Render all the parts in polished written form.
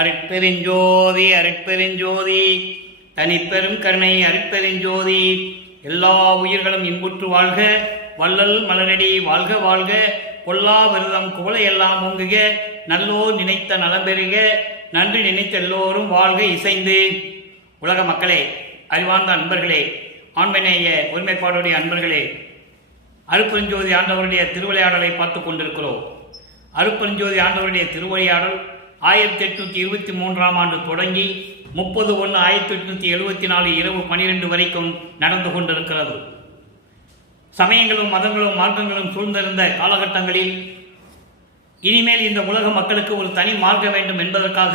அருட்பெருஞ்சோதி அருட்பெருஞ்சோதி தனிப்பெரும் கருணை அருட்பெருஞ்சோதி. எல்லா உயிர்களும் இன்புற்று வாழ்க, வள்ளல் மலரடி வாழ்க வாழ்க, கொல்லா விரதம் குவளையெல்லாம் ஓங்குக, நல்லோர் நினைத்த நலம் பெறுக, நன்றி நினைத்த எல்லோரும் வாழ்க இசைந்து. உலக மக்களே, அறிவார்ந்த அன்பர்களே, ஆண்மநேய ஒருமைப்பாடுடைய அன்பர்களே, அருட்பெருஞ்சோதி ஆண்டவருடைய திருவிளையாடலை பார்த்து கொண்டிருக்கிறோம். அருட்பெருஞ்சோதி ஆண்டவருடைய திருவிளையாடல் 1823ஆம் ஆண்டு தொடங்கி 30/1/1874 இரவு 12 வரைக்கும் நடந்து கொண்டிருக்கிறது. சமயங்களும் மதங்களும் மார்க்கங்களும் சூழ்ந்திருந்த காலகட்டங்களில் இனிமேல் இந்த உலக மக்களுக்கு ஒரு தனி மார்க்க வேண்டும் என்பதற்காக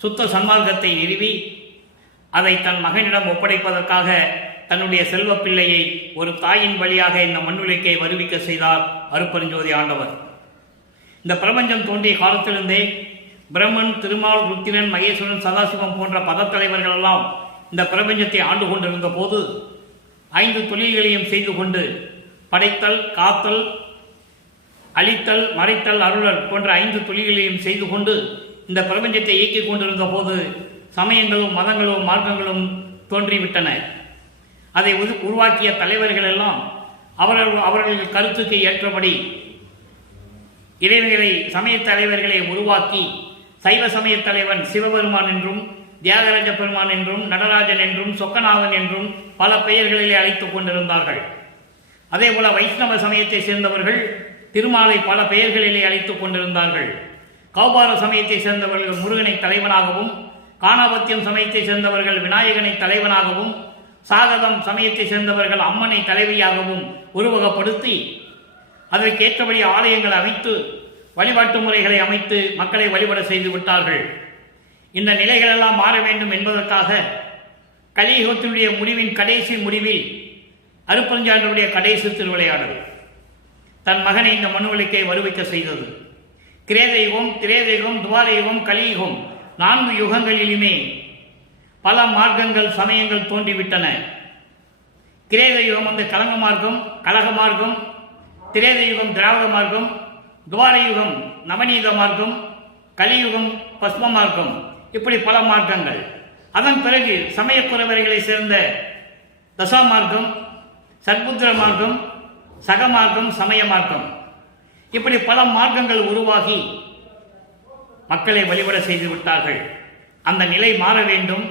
சுத்த சன்மார்க்கத்தை நிறுவி அதை தன் மகனிடம் ஒப்படைப்பதற்காக தன்னுடைய செல்வ பிள்ளையை ஒரு தாயின் வழியாக இந்த மண்ணுலகை வருவிக்க செய்தார் அருட்பெருஞ்சோதி ஆண்டவர். இந்த பிரபஞ்சம் தோன்றிய காலத்திலிருந்தே பிரம்மன், திருமால், ருத்திரன், மகேஸ்வரன், சதாசிவம் போன்ற பதத்தலைவர்கள் எல்லாம் இந்த பிரபஞ்சத்தை ஆண்டு கொண்டிருந்த போது 5 தொழில்களையும் செய்து கொண்டு படைத்தல், காத்தல், அழித்தல், மறைத்தல், அருளல் போன்ற 5 தொழில்களையும் செய்து கொண்டு இந்த பிரபஞ்சத்தை இயக்கிக் கொண்டிருந்த போது சமயங்களும் மதங்களும் மார்க்கங்களும் தோன்றிவிட்டன. அதை உருவாக்கிய தலைவர்கள் எல்லாம் அவர்கள் கருத்துக்கு ஏற்றபடி இறைவர்களை சமய தலைவர்களை உருவாக்கி சைவ சமய தலைவன் சிவபெருமான் என்றும், தியாகராஜ பெருமான் என்றும், நடராஜன் என்றும், சொக்கநாதன் என்றும் பல பெயர்களிலே அழைத்துக் கொண்டிருந்தார்கள். அதேபோல வைஷ்ணவ சமயத்தை சேர்ந்தவர்கள் திருமாலை பல பெயர்களிலே அழைத்துக் கொண்டிருந்தார்கள். கௌபார சமயத்தை சேர்ந்தவர்கள் முருகனை தலைவனாகவும், காணாபத்தியம் சமயத்தை சேர்ந்தவர்கள் விநாயகனை தலைவனாகவும், சாகதம் சமயத்தை சேர்ந்தவர்கள் அம்மனை தலைவியாகவும் உருவகப்படுத்தி அதற்கேற்றபடி ஆலயங்கள் அமைத்து வழிபாட்டு முறைகளை அமைத்து மக்களை வழிபட செய்து விட்டார்கள். இந்த நிலைகளெல்லாம் மாற வேண்டும் என்பதற்காக கலியுகத்தினுடைய முடிவின் கடைசி முடிவில் அருட்பெருஞ்சாண்டவருடைய கடைசி திருவிளையாடல் தன் மகனை இந்த மண்ணுலகை வருவிக்க செய்தது. கிரேதயுகம், திரேதயுகம், துவாரயுகம், கலியுகம் 4 யுகங்களிலுமே பல மார்க்கங்கள் சமயங்கள் தோன்றிவிட்டன. கிரேதயுகம் வந்து கலங்க மார்க்கம், கலக மார்க்கம், திரேதயுகம் திராவிட மார்க்கம், துவாரயுகம் நவநீத மார்க்கம், கலியுகம் பஸ்ம மார்க்கம், இப்படி பல மார்க்கங்கள். அதன் பிறகு சமயக்குறவர்களை சேர்ந்த தசா மார்க்கம், சத்புத்திர மார்க்கம், சக மார்க்கம், சமய மார்க்கம், இப்படி பல மார்க்கங்கள் உருவாகி மக்களை வழிபட செய்து விட்டார்கள். அந்த நிலை மாற வேண்டும்.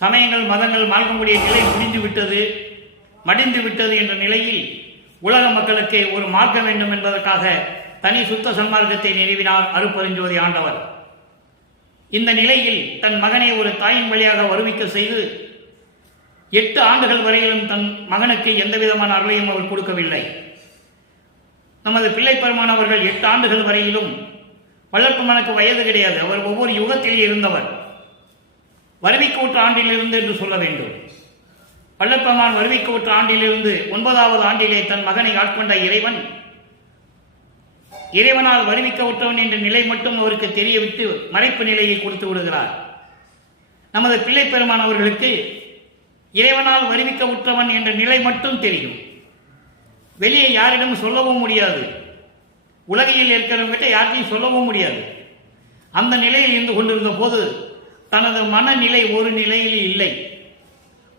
சமயங்கள் மதங்கள் மார்க்கமுடைய நிலை முடிந்து விட்டது, மடிந்து விட்டது என்ற நிலையில் உலக மக்களுக்கு ஒரு மார்க்க வேண்டும் என்பதற்காக தனி சுத்த சன்மார்க்கத்தை நிறுவினார் அருட்பெருஞ்சோதி ஆண்டவர். இந்த நிலையில் தன் மகனை ஒரு தாயின் வழியாக வருவிக்க செய்து 8 ஆண்டுகள் வரையிலும் தன் மகனுக்கு எந்த விதமான அருளையும் அவர் கொடுக்கவில்லை. நமது பிள்ளை பெருமான் அவர்கள் 8 ஆண்டுகள் வரையிலும் வளர்ப்புமனுக்கு வயது கிடையாது. அவர் ஒவ்வொரு யுகத்தில் இருந்தவர். வருவிக்கூற்று ஆண்டிலிருந்து என்று சொல்ல வேண்டும். வள்ளற்பெருமான் வருவிக்கூற்று ஆண்டிலிருந்து 9வது ஆண்டிலே தன் மகனை ஆட்கொண்ட இறைவன் இறைவனால் வருவிக்க விட்டவன் என்ற நிலை மட்டும் அவருக்கு தெரியவிட்டு மறைப்பு நிலையை கொடுத்து விடுகிறார். நமது பிள்ளை பெருமான் அவர்களுக்கு இறைவனால் வருவிக்க விட்டவன் என்ற நிலை மட்டும் தெரியும். வெளியே யாரிடம் சொல்லவும் முடியாது. உலகையில் இருக்கிறவங்கிட்ட யாரையும் சொல்லவும் முடியாது. அந்த நிலையில் இருந்து கொண்டிருந்த போது தனது மனநிலை ஒரு நிலையில் இல்லை.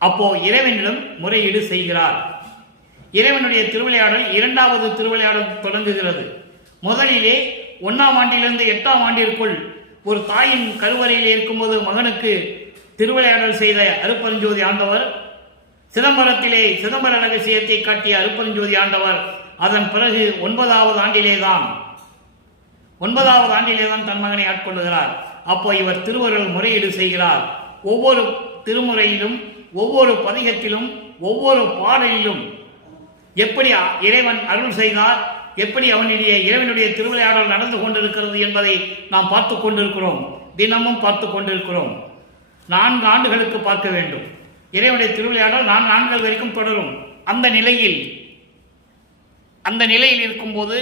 அப்போ இறைவனிடம் முறையீடு செய்கிறார். இறைவனுடைய திருவிளையாடல் 2வது திருவிளையாடல் தொடங்குகிறது. முதலிலே 1ஆம் ஆண்டிலிருந்து 8ஆம் ஆண்டிற்குள் ஒரு தாயின் கருவறையில் இருக்கும்போது மகனுக்கு திருவிளையாடல் செய்த அருட்பெருஞ்சோதி ஆண்டவர், சிதம்பரத்திலே சிதம்பர ரகசியத்தை காட்டிய அருட்பெருஞ்சோதி ஆண்டவர் அதன் பிறகு 9வது ஆண்டிலேதான் தன் மகனை ஆட்கொள்ளுகிறார். அப்போ இவர் திருவருள் முறையீடு செய்கிறார். ஒவ்வொரு திருமுறையிலும், ஒவ்வொரு பதிகத்திலும், ஒவ்வொரு பாடலிலும் எப்படி இறைவன் அருள் செய்தார், எப்படி அவனுடைய இறைவனுடைய திருவிளையாடல் நடந்து கொண்டிருக்கிறது என்பதை நாம் பார்த்து கொண்டிருக்கிறோம். தினமும் பார்த்து கொண்டிருக்கிறோம். 4 ஆண்டுகளுக்கு பார்க்க வேண்டும். இறைவனுடைய திருவிளையாடல் 4 ஆண்டுகள் வரைக்கும் தொடரும். அந்த நிலையில் இருக்கும்போது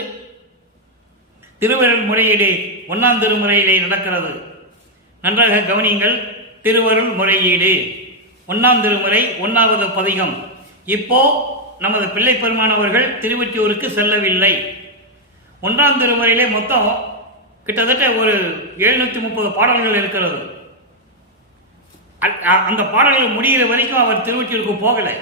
திருவருள் முறையீடு 1ஆம் திருமுறையிலே நடக்கிறது. நன்றாக கவனியுங்கள். திருவருள் முறையீடு 1ஆம் திருமுறை 1வது பதிகம். இப்போ நமது பிள்ளை பெருமானவர்கள் திருவொற்றியூருக்கு செல்லவில்லை. 1ஆம் திருமுறையிலே மொத்தம் கிட்டத்தட்ட ஒரு 730 பாடல்கள் இருக்கிறது. அந்த பாடல்கள் முடிகிற வரைக்கும் அவர் திருவொற்றியூருக்கு போகலை.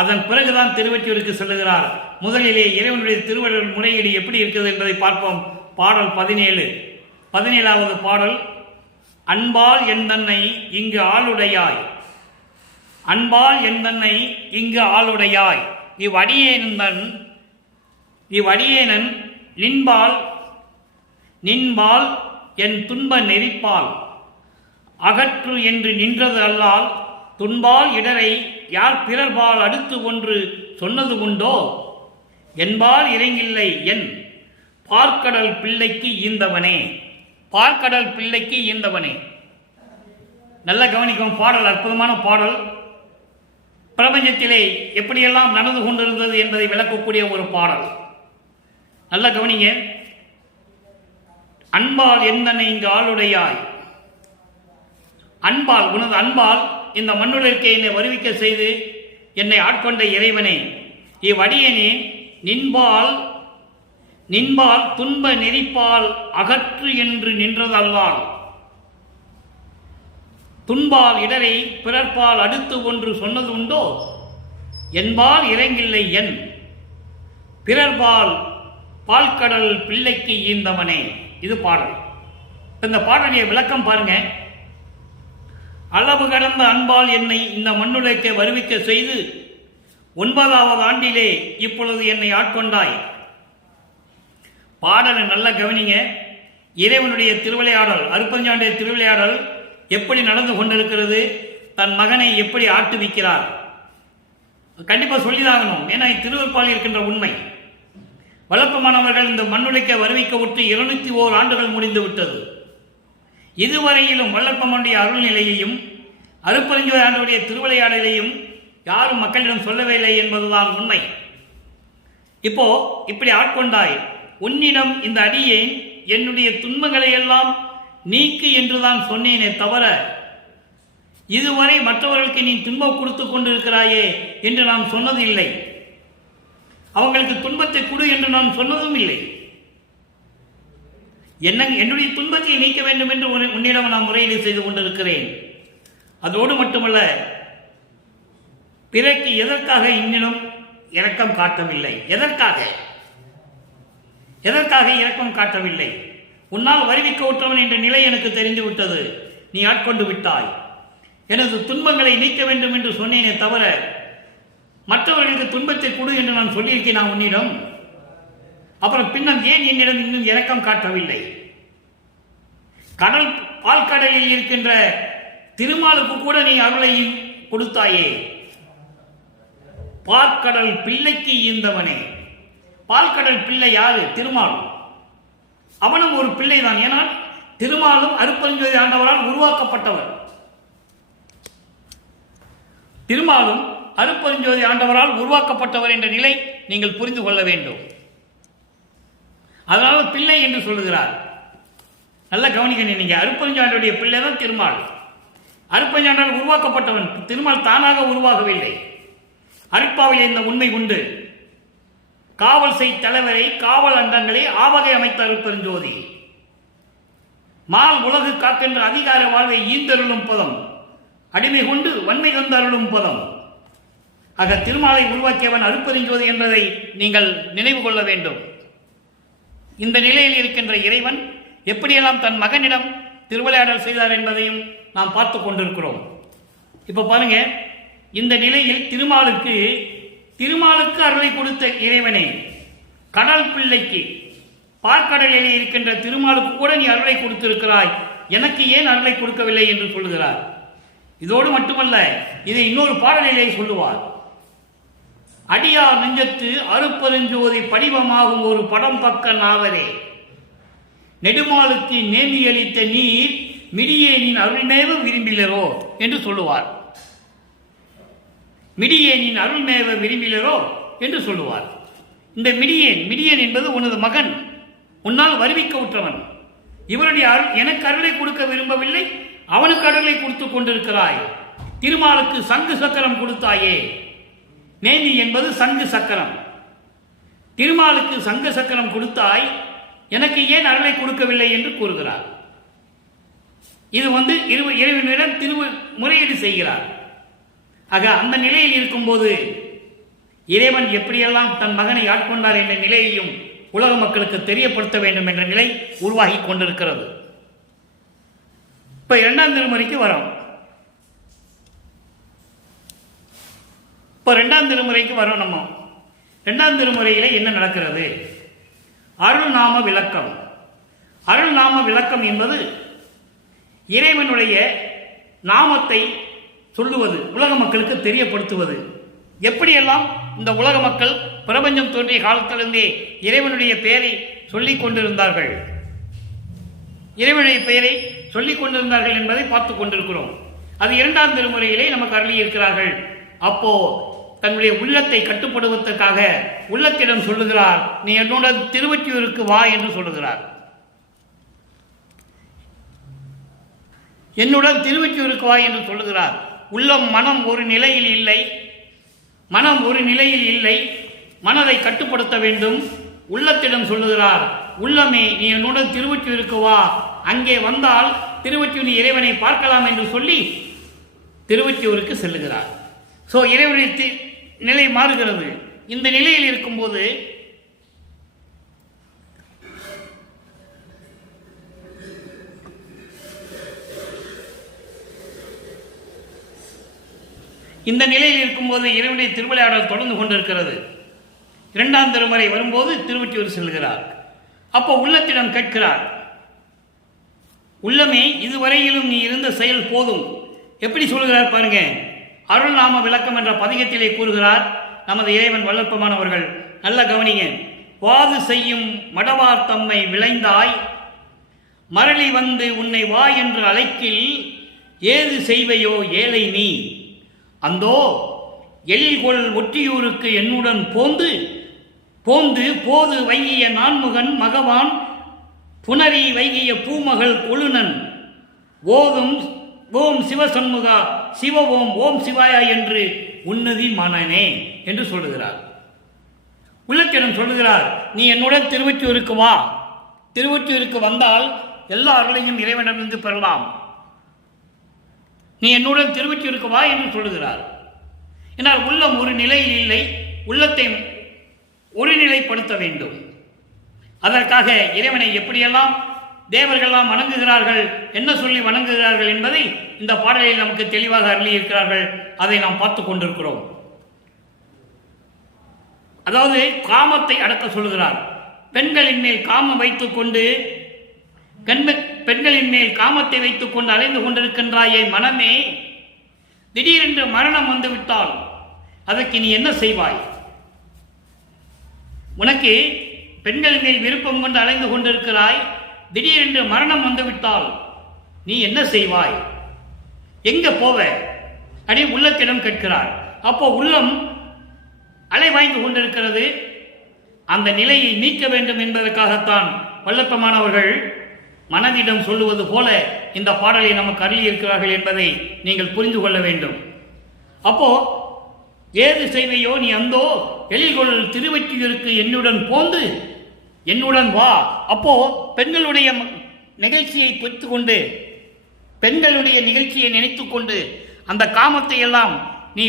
அதன் பிறகுதான் திருவொற்றியூருக்கு செல்லுகிறார். முதலிலே இறைவனுடைய திருவள்ளுவர் முறையீடு எப்படி இருக்கிறது என்பதை பார்ப்போம். பாடல் 17வது பாடல். அன்பால் எந்தன்னை இங்கு ஆளுடையாய், அன்பால் எந்தன்னை இங்கு ஆளுடையாய், இவ்வடியேனன் நின்பால் என் துன்ப நெறிப்பால் அகற்று என்று நின்றது அல்லால், துன்பால் இடரை யார் பிறர்பால் அடுத்து ஒன்று சொன்னது உண்டோ, என்பால் இறைங்கில்லை என் பார்க்கடல் பிள்ளைக்கு ஈந்தவனே. பார்க்கடல் பிள்ளைக்கு ஈந்தவனே. நல்ல கவனிக்கும் பாடல், அற்புதமான பாடல். பிரபஞ்சத்திலே எப்படியெல்லாம் நடந்து கொண்டிருந்தது என்பதை விளக்கக்கூடிய ஒரு பாடல். நல்ல கவனிங்க. அன்பால் எந்தனை இங்கு ஆளுடையாய், அன்பால் உனது அன்பால் இந்த மண்ணுலகை என்னை வருவிக்க செய்து என்னை ஆட்கொண்ட இறைவனே, இவ்வடியனே நின்பால் துன்ப நெறிப்பால் அகற்று என்று நின்றதல்லால், துன்பால் இடரை பிறர்பால் அடுத்து ஒன்று சொன்னது உண்டோ, என்பால் இறங்கில்லை என் பிறர்பால் பால்கடல் பிள்ளைக்கு ஈந்தவனே. இது பாடல். இந்த பாடலுடைய விளக்கம் பாருங்க. அளவு கடந்த அன்பால் என்னை இந்த மண்ணுலகை வருவிக்க செய்து 9வது ஆண்டிலே இப்பொழுது என்னை ஆட்கொண்டாய். பாடலை நல்ல கவனிங்க. இறைவனுடைய திருவிளையாடல், அருட்பெருஞ்சாண்டிய திருவிளையாடல் எப்படி நடந்து கொண்டிருக்கிறது, தன் மகனை எப்படி ஆட்டுவிக்கிறார், கண்டிப்பாக சொல்லிதாகணும். ஏன்னா திருவருட்பால் இருக்கின்ற உண்மை. வளர்ப்பமானவர்கள் இந்த மண்ணுலகை வருவிக்க விட்டு 201 ஆண்டுகள் முடிந்து விட்டது. இதுவரையிலும் வல்லற்பனுடைய அருள்நிலையையும் அருட்பெருஞ்சோதி ஆண்டவருடைய திருவிளையாடலையும் யாரும் மக்களிடம் சொல்லவில்லை என்பதுதான் உண்மை. இப்போ இப்படி ஆட்கொண்டாய், உன்னிடம் இந்த அடியேன் என்னுடைய துன்பங்களை எல்லாம் நீக்கு என்றுதான் சொன்னேனே தவிர, இதுவரை மற்றவர்களுக்கு நீ துன்பம் கொடுத்து கொண்டிருக்கிறாயே என்று நான் சொன்னது இல்லை. அவங்களுக்கு துன்பத்தை கொடு என்று நான் சொன்னதும் இல்லை. என்னுடைய துன்பத்தை நீக்க வேண்டும் என்று உன்னிடம் நான் முறையீடு செய்து கொண்டிருக்கிறேன். அதோடு மட்டுமல்ல, பிறகு எதற்காக இன்னும் இரக்கம் காட்டவில்லை? எதற்காக இரக்கம் காட்டவில்லை? உன்னால் வருவிக்க விட்டவன் என்ற நிலை எனக்கு தெரிந்து விட்டது. நீ ஆட்கொண்டு விட்டாய். எனது துன்பங்களை நீக்க வேண்டும் என்று சொன்னேனே தவிர, மற்றவர்களுக்கு துன்பத்தை கொடு என்று நான் சொல்லியிருக்கேன் நான் உன்னிடம். அப்புறம் பின்னம் ஏன் என்னிடம் இன்னும் இரக்கம் காட்டவில்லை? பால்கடலில் இருக்கின்ற திருமாலுக்கு கூட நீ அருளையும் கொடுத்தாயே. பார்க்கடல் பிள்ளைக்கு ஈந்தவனே. பால்கடல் பிள்ளை யாரு? திருமால். அவனும் ஒரு பிள்ளை தான். ஏனால் திருமாலும் அருட்பெருஞ்சோதி ஆண்டவரால் உருவாக்கப்பட்டவர். திருமாலும் அருட்பெருஞ்சோதி ஆண்டவரால் உருவாக்கப்பட்டவர் என்ற நிலை நீங்கள் புரிந்து கொள்ள வேண்டும். அதனால பிள்ளை என்று சொல்லுகிறார். நல்ல கவனிக்க. நீங்க அருட்பெருஞ்சாண்டவருடைய பிள்ளை தான் திருமால். அருட்பெருஞ்சாண்டால் உருவாக்கப்பட்டவன். திருமால் தானாக உருவாகவில்லை. அருட்பாவில் இந்த உண்மை உண்டு. காவல் செய் தலைவரை காவல் அண்டங்களை ஆவகை அமைத்த அருட்பெருஞ்சோதி. மால் உலகு காக்கின்ற அதிகார வாழ்வை ஈந்தருளும் பதம், அடிமை கொண்டு வன்மை கொண்டு அருளும் பதம். ஆக திருமாலை உருவாக்கியவன் அருட்பெருஞ்சோதி என்பதை நீங்கள் நினைவு கொள்ள வேண்டும். இந்த நிலையில் இருக்கின்ற இறைவன் எப்படியெல்லாம் தன் மகனிடம் திருவிளையாடல் செய்தார் என்பதையும் நாம் பார்த்து கொண்டிருக்கிறோம். இப்ப பாருங்க, இந்த நிலையில் திருமாலுக்கு அருளை கொடுத்த இறைவனே, கடல் பிள்ளைக்கு பார்க்கடலில் இருக்கின்ற திருமாலுக்கு கூட நீ அருளை கொடுத்திருக்கிறாய், எனக்கு ஏன் அருளை கொடுக்கவில்லை என்று சொல்லுகிறார். இதோடு மட்டுமல்ல, இதை இன்னொரு பாடலிலே சொல்லுவார். அடியார் நெஞ்சத்து அருட்பெருஞ்சோதி படிவமாகும் ஒரு படம் பக்க நாவரே, நெடுமாலுக்கு நேமியளித்த நீர் மிடியேனின் அருள்மேவ விரும்பிலரோ என்று சொல்லுவார். மிடியேனின் அருள்மேவ விரும்பிலரோ என்று சொல்லுவார். இந்த மிடியேன் என்பது உனது மகன், உன்னால் வருவிக்க உற்றவன். இவருடைய எனக்கு அருளை கொடுக்க விரும்பவில்லை, அவனுக்கு அருளை கொடுத்து கொண்டிருக்கிறாய். திருமாலுக்கு சங்கு சக்கரம் கொடுத்தாயே. நேமி என்பது சங்கு சக்கரம். திருமாலுக்கு சங்கு சக்கரம் கொடுத்தாய். எனக்கு ஏன் அருளை கொடுக்கவில்லை என்று கூறுகிறார். இது இறைவனிடம் முறையீடு செய்கிறார். ஆக அந்த நிலையில் இருக்கும்போது இறைவன் எப்படியெல்லாம் தன் மகனை ஆட்கொண்டார் என்ற நிலையையும் உலக மக்களுக்கு தெரியப்படுத்த வேண்டும் என்ற நிலை உருவாகி கொண்டிருக்கிறது. இப்ப 2ஆம் திருமுறைக்கு வரோம். நம்ம 2ஆம் திருமுறையில என்ன நடக்கிறது? அருள்நாம விளக்கம். அருள்நாம விளக்கம் என்பது இறைவனுடைய நாமத்தை சொல்லுவது, உலக மக்களுக்கு தெரியப்படுத்துவது. எப்படியெல்லாம் இந்த உலக மக்கள் பிரபஞ்சம் தோன்றிய காலத்திலிருந்தே இறைவனுடைய பெயரை சொல்லிக் கொண்டிருந்தார்கள், இறைவனுடைய பெயரை சொல்லிக் கொண்டிருந்தார்கள் என்பதை பார்த்துக் கொண்டிருக்கிறோம். அது 2ஆம் திருமுறையிலே நமக்கு அருளி இருக்கிறார்கள். அப்போ தன்னுடைய உள்ளத்தை கட்டுப்படுவதற்காக உள்ளத்திடம் சொல்லுகிறார், நீ என்னோட திருவொற்றியூருக்கு வா என்று சொல்லுகிறார். என்னுடன் திருவொற்றியூருக்கு வா என்று சொல்லுகிறார். உள்ளம் மனம் ஒரு நிலையில் இல்லை, மனதை கட்டுப்படுத்த வேண்டும். உள்ளத்திடம் சொல்லுகிறார், உள்ளமே நீ என்னுடன் திருவொற்றியூருக்கு வா, அங்கே வந்தால் திருவொற்றியூர் இறைவனை பார்க்கலாம் என்று சொல்லி திருவொற்றியூருக்கு செல்லுகிறார். சோ இறைவனுடைய நிலை மாறுகிறது. இந்த நிலையில் இருக்கும்போது இறைவனுடைய திருவிளையாடல் தொடர்ந்து கொண்டிருக்கிறது. 2ஆம் திருமுறை வரும்போது திருவொற்றியூர் செல்கிறார். அப்போ உள்ளத்திடம் கேட்கிறார், உள்ளமே இதுவரையிலும் நீ இருந்த செயல் போதும். எப்படி சொல்லுகிறார் பாருங்க. அருள்நாம விளக்கம் என்ற பதிகத்திலே கூறுகிறார் நமது இறைவன் வல்லற்பமானவர்கள். நல்ல கவனிங்க. வாது செய்யும் மடவார் தம்மை விளைந்தாய், மரளி வந்து உன்னை வா என்று அழைக்கில், ஏது செய்வையோ ஏழை நீ, அந்தோ எழில்கொள் ஒற்றியூருக்கு என்னுடன் போந்து போது வைகிய நான்முகன் மகவான் புனரி வைகிய பூமகள் கொழுனன் ஓதும் ஓம் சிவசண்முகா சிவ ஓம் சிவாயா என்று உன்னதி மனனே என்று சொல்லுகிறார். உள்ளத்திடம் சொல்லுகிறார், நீ என்னுடன் திருவொற்றியூருக்கு வா, திருவொற்றியூருக்கு வந்தால் எல்லா அருளையும் இறைவனிடமிருந்து பெறலாம், நீ என்னுடன் திருவொற்றியூருக்கு வா என்று சொல்லுகிறார். என்னால் உள்ளம் ஒரு நிலையில் இல்லை, உள்ளத்தை ஒரு நிலைப்படுத்த வேண்டும். அதற்காக இறைவனை எப்படியெல்லாம் தேவர்கள்லாம் வணங்குகிறார்கள், என்ன சொல்லி வணங்குகிறார்கள் என்பதை இந்த பாடலில் நமக்கு தெளிவாக அருளி இருக்கிறார்கள். அதை நாம் பார்த்து கொண்டிருக்கிறோம். அதாவது காமத்தை அடக்க சொல்லுகிறார். பெண்களின் மேல் காமம் வைத்துக் கொண்டு பெண்களின் மேல் காமத்தை வைத்துக் கொண்டு அலைந்து கொண்டிருக்கின்றாயே மனமே, திடீரென்று மரணம் வந்துவிட்டால் அதற்கு நீ என்ன செய்வாய்? உனக்கு பெண்களின் மேல் விருப்பம் கொண்டு அலைந்து கொண்டிருக்கிறாய், திடீரென்று மரணம் வந்துவிட்டால் நீ என்ன செய்வாய்? எங்க போவ? அடி உள்ளத்திடம் கேட்கிறார். அப்போ உள்ளம் அலைவாய்ந்து கொண்டிருக்கிறது. அந்த நிலையை நீக்க வேண்டும் என்பதற்காகத்தான் வல்லப்பமானவர்கள் மனதிடம் சொல்லுவது போல இந்த பாடலை நமக்கு அருளியிருக்கிறார்கள் என்பதை நீங்கள் புரிந்து கொள்ள வேண்டும். அப்போ ஏது செய்வையோ நீ அந்தோ எழில்கொள் திருவொற்றியூருக்கு என்னுடன் போந்து என்னுடன் வா. அப்போ பெண்களுடைய நிகழ்ச்சியை பெற்றுக்கொண்டு, பெண்களுடைய நிகழ்ச்சியை நினைத்துக் கொண்டு அந்த காமத்தை எல்லாம் நீ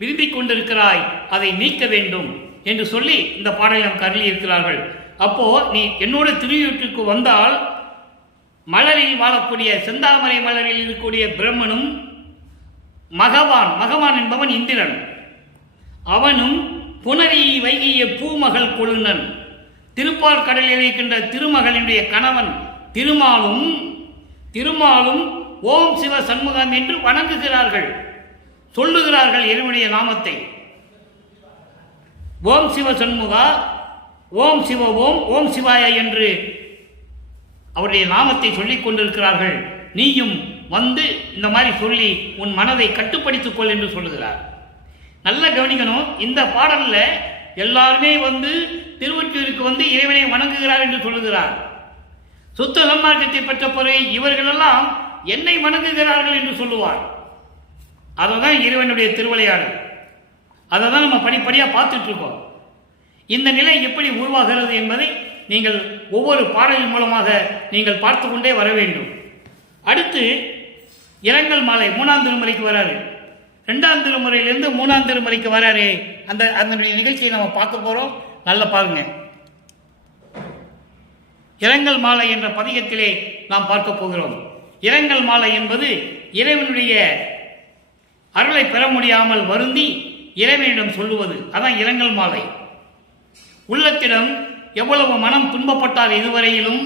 விரும்பிக் கொண்டிருக்கிறாய், அதை நீக்க வேண்டும் என்று சொல்லி இந்த பாடலை நமக்கு அருளியிருக்கிறார்கள். அப்போ நீ என்னோட திருவொற்றியூருக்கு வந்தால் மலரில் வாழக்கூடிய செந்தாமரை மலரில் இருக்கக்கூடிய பிரம்மனும் மகவான் என்பவன் இந்திரன், அவனும் புனரி வைகிய பூமகள் கொழுனன் திருப்பார் கடலில் இருக்கின்ற திருமகளினுடைய கணவன் திருமாலும் ஓம் சிவ சண்முகம் என்று வணங்குகிறார்கள், சொல்லுகிறார்கள் இறைவனுடைய நாமத்தை. ஓம் சிவ சண்முகா, ஓம் சிவ ஓம் சிவாய என்று அவருடைய நாமத்தை சொல்லிக் கொண்டிருக்கிறார்கள். நீயும் வந்து இந்த மாதிரி சொல்லி உன் மனதை கட்டுப்படுத்திக் கொள் என்று சொல்லுகிறார். நல்ல கவனிக்கணும். இந்த பாடல்ல எல்லாருமே வந்து திருவொற்றியூருக்கு வந்து இறைவனை வணங்குகிறார் என்று சொல்லுகிறார். சுத்த சன்மார்க்கத்தை பெற்ற பிறகு இவர்களெல்லாம் என்னை வணங்குகிறார்கள் என்று சொல்லுவார். அதுதான் இறைவனுடைய திருவிளையாடல். அதை தான் நம்ம படிப்படியாக பார்த்துட்டு இருக்கோம். இந்த நிலை எப்படி உருவாகிறது என்பதை நீங்கள் ஒவ்வொரு பாடலின் மூலமாக நீங்கள் பார்த்து கொண்டே வர வேண்டும். அடுத்து இரங்கல் மாலை 3ஆம் திருமுறைக்கு வராரு. 2ஆம் திருமுறையிலிருந்து 3ஆம் திருமுறைக்கு வராரு. அந்த நிகழ்ச்சியை நம்ம பார்க்க போறோம். நல்லா பாருங்க. இரங்கல் மாலை என்ற பதிகத்திலே நாம் பார்க்க போகிறோம். இரங்கல் மாலை என்பது இறைவனுடைய அருளை பெற முடியாமல் வருந்தி இறைவனிடம் சொல்லுவது. அதான் இரங்கல் மாலை. உள்ளத்திடம் எவ்வளவு மனம் துன்பப்பட்டார் இதுவரையிலும்,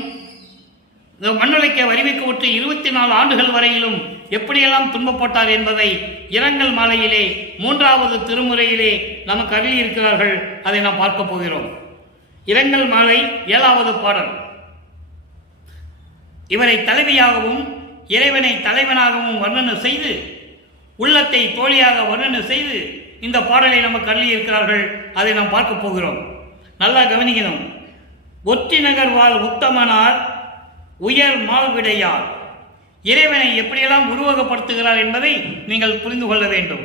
மண்ணுலைக்க வரிமைக்கு விட்டு 24 ஆண்டுகள் வரையிலும் எப்படியெல்லாம் துன்பப்பட்டார் என்பதை இரங்கல் மாலையிலே 3வது திருமுறையிலே நமக்கு அருளியிருக்கிறார்கள். அதை நாம் பார்க்க போகிறோம். இரங்கல் மாலை 7வது பாடல். இவரை தலைவியாகவும் இறைவனை தலைவனாகவும் வர்ணனை செய்து, உள்ளத்தை தோழியாக வர்ணனை செய்து இந்த பாடலை நமக்கு அருளியிருக்கிறார்கள். அதை நாம் பார்க்க போகிறோம். நல்லா கவனிக்கணும். ஒற்றி நகர் வாழ் உத்தமனார் உயர் மால்விடையார் இறைவனை எப்படியெல்லாம் உருவகப்படுத்துகிறார் என்பதை நீங்கள் புரிந்து கொள்ள வேண்டும்.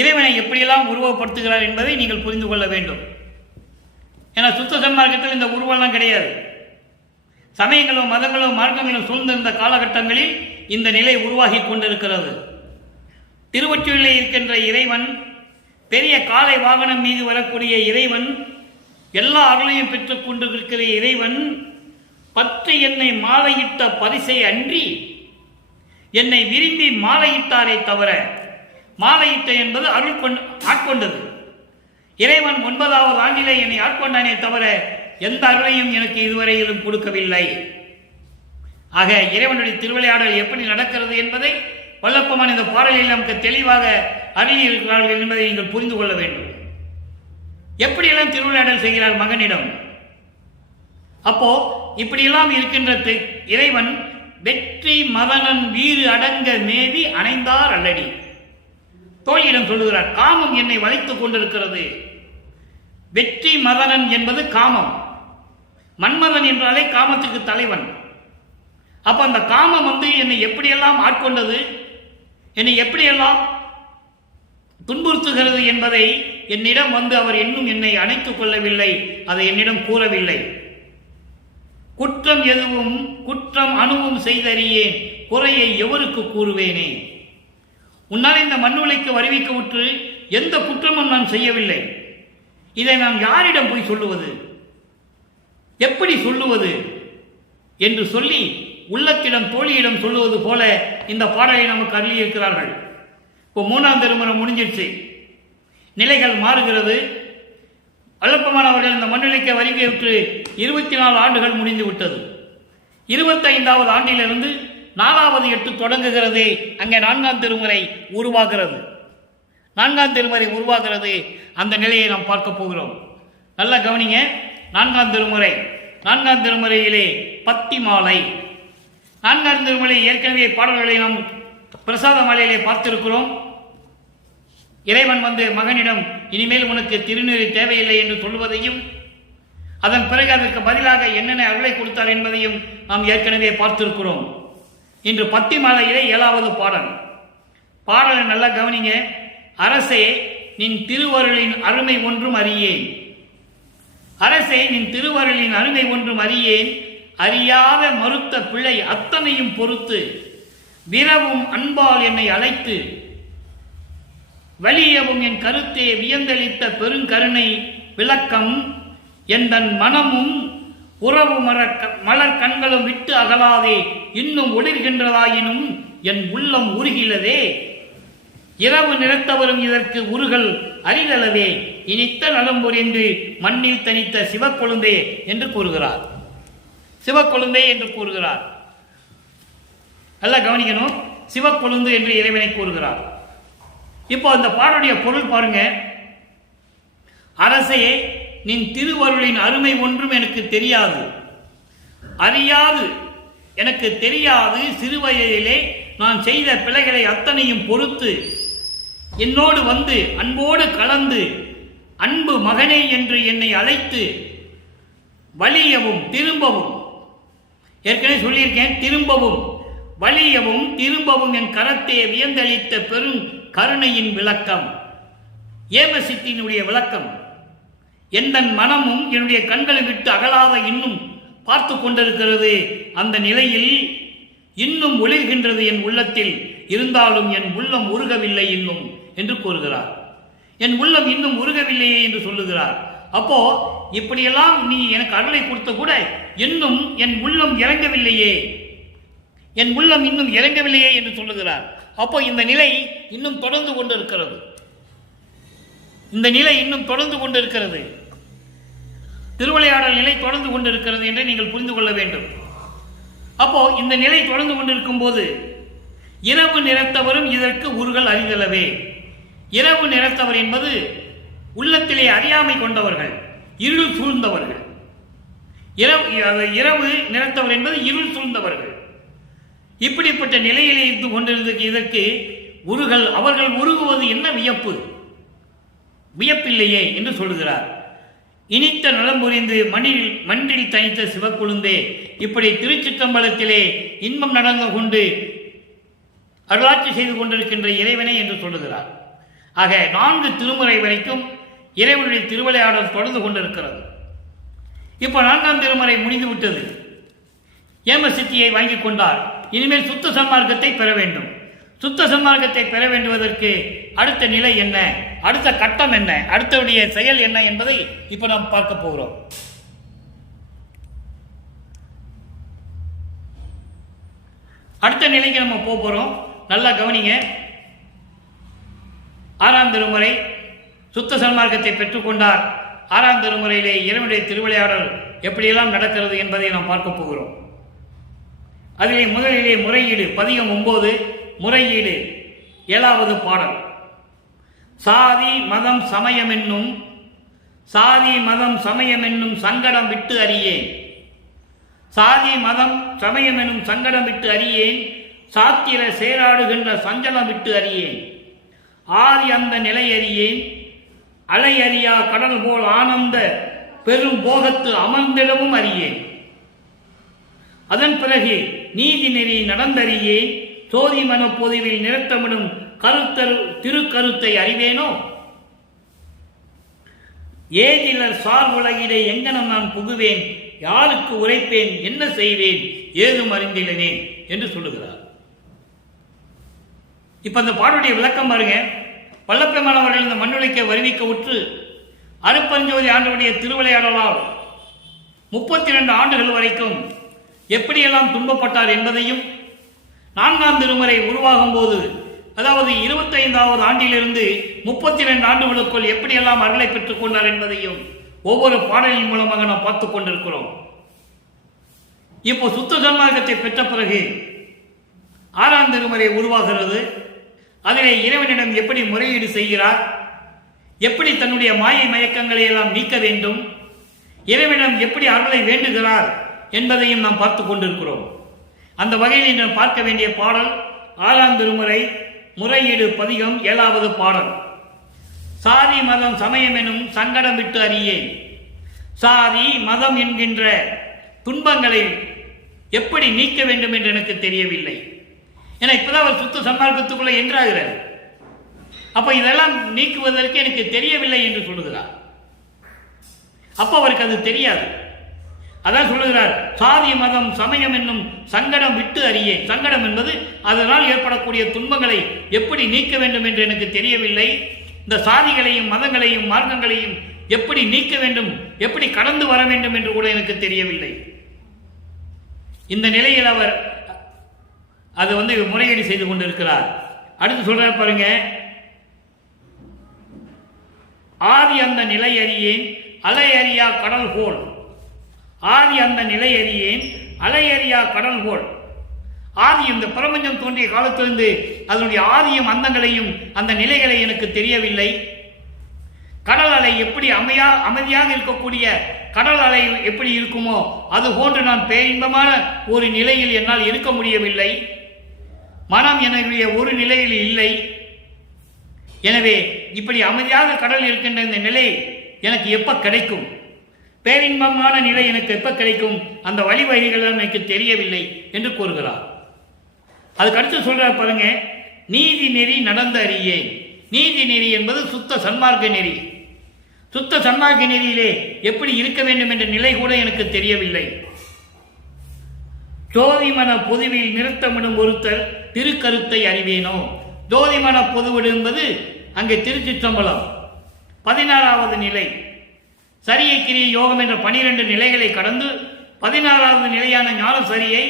இறைவனை எப்படியெல்லாம் உருவகப்படுத்துகிறார் என்பதை நீங்கள் புரிந்து கொள்ள வேண்டும். ஏன்னா சுத்த சன்மார்க்கத்தில் இந்த உருவெல்லாம் கிடையாது. சமயங்களும் மதங்களும் மார்க்கங்களும் சூழ்ந்திருந்த காலகட்டங்களில் இந்த நிலை உருவாகி கொண்டிருக்கிறது. திருவொற்றியூரிலே இருக்கின்ற இறைவன், பெரிய காலை வாகனம் மீது வரக்கூடிய இறைவன், எல்லா அருளையும் பெற்றுக் கொண்டிருக்கிற இறைவன் பற்றி என்னை மாலையிட்ட பரிசை அன்றி என்னை விரும்பி மாலையிட்டாரே தவிர, மாலையிட்ட என்பது அருள் ஆட்கொண்டது. இறைவன் 9வது ஆண்டிலே என்னை ஆட்கொண்டானே தவிர எந்த அருளையும் எனக்கு இதுவரையிலும் கொடுக்கவில்லை. ஆக இறைவனுடைய திருவிளையாடல் எப்படி நடக்கிறது என்பதை வல்லப்பெருமான் இந்த பாடலில் நமக்கு தெளிவாக அருளியிருக்கிறார்கள் என்பதை நீங்கள் புரிந்து கொள்ள வேண்டும். எப்படியெல்லாம் திருவிளையாடல் செய்கிறார் மகனிடம். அப்போ இப்படியெல்லாம் இருக்கின்ற இறைவன் வெற்றி மதனன் வீறு அடங்க மேவி அணைந்தார் அல்லடி. தோழியிடம் சொல்லுகிறார், காமம் என்னை வளைத்துக் கொண்டிருக்கிறது. வெற்றி மதனன் என்பது காமம். மன்மதன் என்றாலே காமத்துக்கு தலைவன். அப்ப அந்த காமம் என்னை எப்படியெல்லாம் ஆட்கொண்டது, என்னை எப்படியெல்லாம் துன்புறுத்துகிறது என்பதை என்னிடம் அவர் இன்னும் என்னை அணைத்துக் கொள்ளவில்லை, அதை என்னிடம் கூறவில்லை. குற்றம் எதுவும் குற்றம் அணுவும் செய்தறியேன், குறையை எவருக்கு கூறுவேனே. உன்னால் இந்த மண்ணுலைக்கு வருவிக்க விட்டு எந்த குற்றமும் நான் செய்யவில்லை. இதை நான் யாரிடம் போய் சொல்லுவது, எப்படி சொல்லுவது என்று சொல்லி உள்ளத்திடம் தோழியிடம் சொல்லுவது போல இந்த பாடலை நமக்கு அருளியிருக்கிறார்கள். இப்போ 3ஆம் திருமுறை முடிஞ்சிருச்சு, நிலைகள் மாறுகிறது. வல்லப்பெருமான் அவர்கள் இந்த மண்ணுலைக்க வருகை விட்டு 24 ஆண்டுகள் முடிந்து விட்டது. 25வது ஆண்டிலிருந்து 4வது 8 தொடங்குகிறது. அங்கே 4ஆம் திருமுறை உருவாகிறது. 4ஆம் திருமுறை உருவாகிறது. அந்த நிலையை நாம் பார்க்க போகிறோம். நல்லா கவனிங்க. 4ஆம் திருமுறை. 4ஆம் திருமுறையிலே பத்தி மாலை. 4ஆம் திருமுறை ஏற்கனவே பாடல்களை நாம் பிரசாத மாலையிலே பார்த்திருக்கிறோம். இறைவன் மகனிடம் இனிமேல் உனக்கு திருநீறு தேவையில்லை என்று சொல்வதையும், அதன் பிறகு அதற்கு பதிலாக என்னென்ன அருளை கொடுத்தார் என்பதையும் நாம் ஏற்கனவே பார்த்திருக்கிறோம். இன்று பத்தி மாலையிலே 7வது பாடல். பாடலை நல்லா கவனிங்க. அரசே நின் திருவருளின் அருமை ஒன்றும் அறியேன். அரசே நின் திருவருளின் அருமை ஒன்றும் அறியேன், அறியாத மறுத்த பிள்ளை அத்தனையும் பொறுத்து விரவும் அன்பால் என்னை அழைத்து வலியவும் என் கருத்தே வியந்தளித்த பெருங்கருணை விளக்கம் எந்தன் மனமும் உறவு மலர் கண்களும் விட்டு அகலாதே இன்னும் ஒளிர்கின்றதாயினும் என் உள்ளம் உருகிலதே. இரவு நிறத்தவரும் இதற்கு உருகல் அரிதளவே இனித்த நலம் புரிந்து மண்ணில் தனித்த சிவக்கொழுந்தே என்று கூறுகிறார். சிவக்கொழுந்தே என்று கூறுகிறார். நல்லா கவனிக்கணும். சிவக்கொழுந்து என்று இறைவனை கூறுகிறார். இப்போ அந்த பாடலுடைய பொருள் பாருங்க. அரசே நின் திருவருளின் அருமை ஒன்றும் எனக்கு தெரியாது, அறியாது, எனக்கு தெரியாது. சிறுவயதிலே நான் செய்த பிழைகளை அத்தனையும் பொறுத்து என்னோடு அன்போடு கலந்து அன்பு மகனே என்று என்னை அழைத்து வலியவும் திரும்பவும், ஏற்கனவே சொல்லியிருக்கேன், திரும்பவும் வலியவும் திரும்பவும் என் கரத்தே வியந்தளித்த பெரும் கருணையின் விளக்கம், ஏமசித்தினுடைய விளக்கம். எந்த மனமும் என்னுடைய கண்களை விட்டு அகலாத இன்னும் பார்த்து கொண்டிருக்கிறது. அந்த நிலையில் இன்னும் ஒளிர்கின்றது என் உள்ளத்தில், இருந்தாலும் என் உள்ளம் உருகவில்லை இன்னும் என்று கூறுகிறார். என் உள்ளம் இன்னும் உருகவில்லையே என்று சொல்லுகிறார். அப்போ இப்படியெல்லாம் நீ எனக்கு அருளை கொடுத்த கூட இன்னும் என் உள்ளம் இறங்கவில்லையே, என் உள்ளம் இன்னும் இறங்கவில்லையே என்று சொல்லுகிறார். அப்போ இந்த நிலை இன்னும் தொடர்ந்து கொண்டிருக்கிறது. இந்த நிலை இன்னும் தொடர்ந்து கொண்டிருக்கிறது. திருவிளையாடல் நிலை தொடர்ந்து கொண்டிருக்கிறது என்று நீங்கள் புரிந்து கொள்ள வேண்டும். அப்போ இந்த நிலை தொடர்ந்து கொண்டிருக்கும் போது இரவு நிறத்தவரும் இதற்கு உருகல் அறிதலவே. இரவு நிறத்தவர் என்பது உள்ளத்திலே அறியாமை கொண்டவர்கள், இருள் சூழ்ந்தவர்கள். இரவு நிறத்தவர் என்பது இருள் சூழ்ந்தவர்கள். இப்படிப்பட்ட நிலையிலே இருந்து கொண்டிருந்த இதற்கு உருகல், அவர்கள் உருகுவது என்ன வியப்பு, வியப்பில்லையே என்று சொல்லுகிறார். இனித்த நலம் புரிந்து மண்ணில் தனித்த சிவக்குழுந்தே. இப்படி திருச்சிற்றம்பலத்திலே இன்பம் நடந்து கொண்டு அருளாட்சி செய்து கொண்டிருக்கின்ற இறைவனே என்று சொல்லுகிறார். ஆக 4 திருமுறை வரைக்கும் இறைவனுடைய திருவிளையாடல் தொடர்ந்து கொண்டிருக்கிறது. இப்போ 4ஆம் திருமுறை முடிந்துவிட்டது. ஏமசித்தியை வாங்கி கொண்டார். இனிமேல் சுத்த சன்மார்க்கத்தை பெற வேண்டும். சுத்த சன்மார்க்கத்தை பெற வேண்டுவதற்கு அடுத்த நிலை என்ன, அடுத்த கட்டம் என்ன, அடுத்தவுடைய செயல் என்ன என்பதை இப்போ நாம் பார்க்க போகிறோம். அடுத்த நிலைக்கு நம்ம போகிறோம். நல்லா கவனிங்க. 6ஆம் திருமுறை சுத்த சன்மார்க்கத்தை பெற்றுக்கொண்டார். 6ஆம் திருமுறையிலே இறைவனுடைய திருவிளையாடல் எப்படியெல்லாம் நடக்கிறது என்பதை நாம் பார்க்க போகிறோம். அதிலே முதலிலே முறையீடு, பதிகம் 9, முறையீடு 7வது பாடல். சாதி மதம் சமயம் என்னும் சங்கடம் விட்டு அறியேன். சாதி மதம் சமயம் என்னும் சங்கடம் விட்டு அறியேன். சாத்திர சேராடுகின்ற சஞ்சலம் விட்டு அறியேன். ஆதி அந்த நிலை அறியேன். அலை அறியா கடல் போல் ஆனந்த பெரும் போகத்து அமர்ந்திடமும் அறியேன். அதன் பிறகு நீதி நெறி நடந்தறியேன். சோதி மன பொதுவில் நிறுத்தமிடும் திருக்கருத்தை அறிவேனோ. ஏதிலர் சார் உலகிலே எங்கனம் நான் புகுவேன். யாருக்கு உரைப்பேன், என்ன செய்வேன், ஏதும் அறிந்திலனே என்று சொல்லுகிறார். இப்ப அந்த பாடலுடைய விளக்கம் பாருங்க. வல்லப்பெருமானவர்கள் இந்த மண்ணுலைக்க வருவிக்க உற்று அருப்பஞ்சோதி ஆண்டவருடைய திருவிளையாடலால் 32 ஆண்டுகள் வரைக்கும் எப்படியெல்லாம் துன்பப்பட்டார் என்பதையும், 4ஆம் திருமுறை உருவாகும் போது, அதாவது 25வது ஆண்டிலிருந்து 32 ஆண்டுகளுக்குள் எப்படியெல்லாம் அருளை பெற்றுக் கொண்டார் என்பதையும் ஒவ்வொரு பாடலின் மூலமாக நாம் பார்த்துக் கொண்டிருக்கிறோம். இப்போ சுத்த சன்மார்க்கத்தை பெற்ற பிறகு 6ஆம் திருமுறை உருவாகிறது. அதிலே இறைவனிடம் எப்படி முறையீடு செய்கிறார், எப்படி தன்னுடைய மாயை மயக்கங்களை எல்லாம் நீக்க வேண்டும், இறைவனிடம் எப்படி அருளை வேண்டுகிறார் என்பதையும் நாம் பார்த்து கொண்டிருக்கிறோம். அந்த வகையில் நாம் பார்க்க வேண்டிய பாடல் 6ஆம் திருமுறை முறையீடு பதிகம் 7வது பாடல். சாதி மதம் சமயம் எனும் சங்கடம் விட்டு அறியேன். சாதி மதம் என்கின்ற துன்பங்களை எப்படி நீக்க வேண்டும் என்று எனக்கு தெரியவில்லை. ஏன்னா இப்பதான் அவர் சுத்த சன்மார்க்கத்துக்குள்ள என்றாகிறார். அப்ப இதெல்லாம் நீக்குவதற்கு எனக்கு தெரியவில்லை என்று சொல்லுகிறார். அப்ப அவருக்கு அது தெரியாது. அதான் சொல்லுகிறார், சாதி மதம் சமயம் என்னும் சங்கடம் விட்டு அறியேன். சங்கடம் என்பது அதனால் ஏற்படக்கூடிய துன்பங்களை எப்படி நீக்க வேண்டும் என்று எனக்கு தெரியவில்லை. இந்த சாதிகளையும் மதங்களையும் மார்க்கங்களையும் எப்படி நீக்க வேண்டும், எப்படி கடந்து வர வேண்டும் என்று கூட எனக்கு தெரியவில்லை. இந்த நிலையில் அவர் அது முறையீடு செய்து கொண்டிருக்கிறார். அடுத்து சொல்றார் பாருங்க. ஆதி அந்த நிலை அறியேன் அலை அறியா கடல் போல். ஆதி அந்த நிலை அறியேன் அலை அறியா கடல் போல். ஆதி இந்த பிரபஞ்சம் தோன்றிய காலத்திலிருந்து அதனுடைய ஆதியும் அந்தங்களையும் அந்த நிலைகளை எனக்கு தெரியவில்லை. கடல் அலை எப்படி அமைதியாக இருக்கக்கூடிய கடல் அலை எப்படி இருக்குமோ அது போன்று நான் பேரின்பமான ஒரு நிலையில் என்னால் இருக்க முடியவில்லை. மனம் என்னுடைய ஒரு நிலையில் இல்லை. எனவே இப்படி அமைதியாக கடல் இருக்கின்ற இந்த நிலை எனக்கு எப்ப கிடைக்கும், பேரின்பமான நிலை எனக்கு எப்ப கிடைக்கும், அந்த வழிவகைகள் எனக்கு தெரியவில்லை என்று கூறுகிறார். அதுக்கு அடுத்து சொல்றார் பாருங்க, நீதி நெறி நடந்த அறியே. நீதி நெறி என்பது சுத்த சன்மார்க்க நெறி. சுத்த சன்மார்க்க நெறியிலே எப்படி இருக்க வேண்டும் என்ற நிலை கூட எனக்கு தெரியவில்லை. ஜோதிமன பொதுவில் நிறுத்தமிடும் ஒருத்தர் திருக்கருத்தை அறிவேனோ. ஜோதிமன பொதுவிடு என்பது அங்கே திருச்சிற்றம்பலம் 16வது நிலை. சரியை கிரியை யோகம் என்ற 12 நிலைகளை கடந்து 16வது நிலையான ஞான சரியை,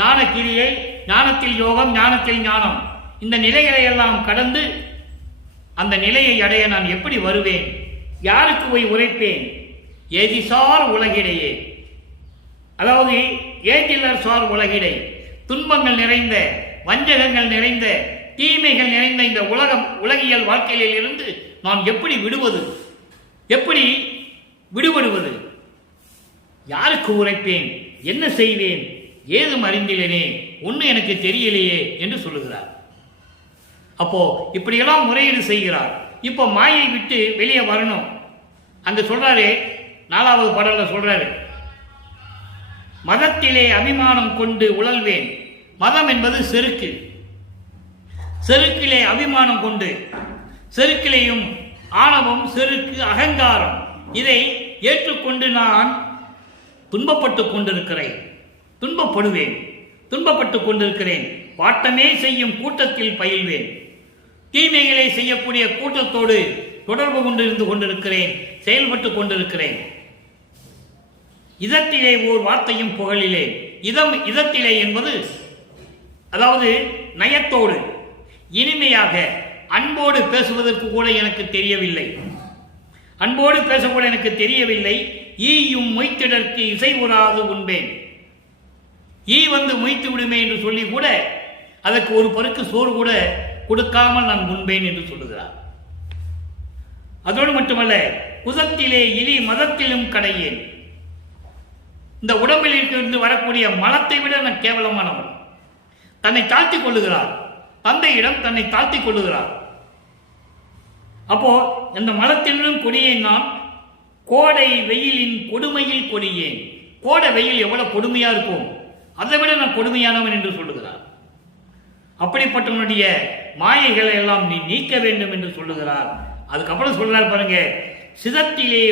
ஞான கிரியை, ஞானத்தில் யோகம், ஞானத்தில் ஞானம், இந்த நிலைகளை எல்லாம் கடந்து அந்த நிலையை அடைய நான் எப்படி வருவேன்? யாருக்கு போய் உரைப்பேன்? ஏதிசார் உலகிடையே, அதாவது ஏதிலர் சார் உலகிடை, துன்பங்கள் நிறைந்த, வஞ்சகங்கள் நிறைந்த, தீமைகள் நிறைந்த இந்த உலகியல் வாழ்க்கையில் இருந்து நான் எப்படி விடுவது? எப்படி விடுபடுவது? யாருக்கு உரைப்பேன்? என்ன செய்வேன்? ஏதும் அறிந்திலேனே, ஒன்று எனக்கு தெரியலையே என்று சொல்லுகிறார். அப்போ இப்படியெல்லாம் முறையீடு செய்கிறார். இப்போ மாயை விட்டு வெளியே வரணும். அங்க சொல்றாரு, 4வது பாடல்ல சொல்றாரு, மதத்திலே அபிமானம் கொண்டு உழல்வேன். மதம் என்பது செருக்கு. செருக்கிலே அபிமானம் கொண்டு, செருக்கிலேயும் ஆணவம், செருக்கு, அகங்காரம், இதை ஏற்றுக்கொண்டு நான் துன்பப்பட்டு கொண்டிருக்கிறேன், துன்பப்படுவேன், துன்பப்பட்டு கொண்டிருக்கிறேன். பாட்டமே செய்யும் கூட்டத்தில் பயில்வேன். தீமைகளை செய்யக்கூடிய கூட்டத்தோடு தொடர்பு கொண்டு இருந்து கொண்டிருக்கிறேன், செயல்பட்டு கொண்டிருக்கிறேன். இதத்திலே ஓர் வார்த்தையும் புகழிலே. இதத்திலே என்பது அதாவது நயத்தோடு, இனிமையாக, அன்போடு பேசுவதற்கு கூட எனக்கு தெரியவில்லை. அன்போடு பேசக்கூட எனக்கு தெரியவில்லை. ஈயும் மொய்த்திடற்கு இசை உறாது உண்பேன். ஈ வந்து மொய்த்து விடுமே என்று சொல்லி கூட அதற்கு ஒரு பருக்கு சோறு கூட கொடுக்காமல் நான் உண்பேன் என்று சொல்லுகிறார். அதோடு மட்டுமல்ல, குதத்திலே இனி மதத்திலும் கடையேன். இந்த உடம்பில் இருந்து வரக்கூடிய மலத்தை விட நான் கேவலமானவன். தன்னை தாழ்த்திக் கொள்ளுகிறார். தந்தையிடம் தன்னை தாழ்த்திக் கொள்ளுகிறார். அப்போ இந்த மலத்திலும் கொடியேன் நான். கோடை வெயிலின் கொடுமையில் கொடியேன். கோடை வெயில் எவ்வளவு கொடுமையா இருக்கும், அதை விட நான் கொடுமையானவன் என்று சொல்லுகிறார். அப்படிப்பட்டவனுடைய மாயைகளை எல்லாம் நீ நீக்க வேண்டும் என்று சொல்லுகிறார். அதுக்கப்புறம் சொல்றார் பாருங்க, சிதத்திலே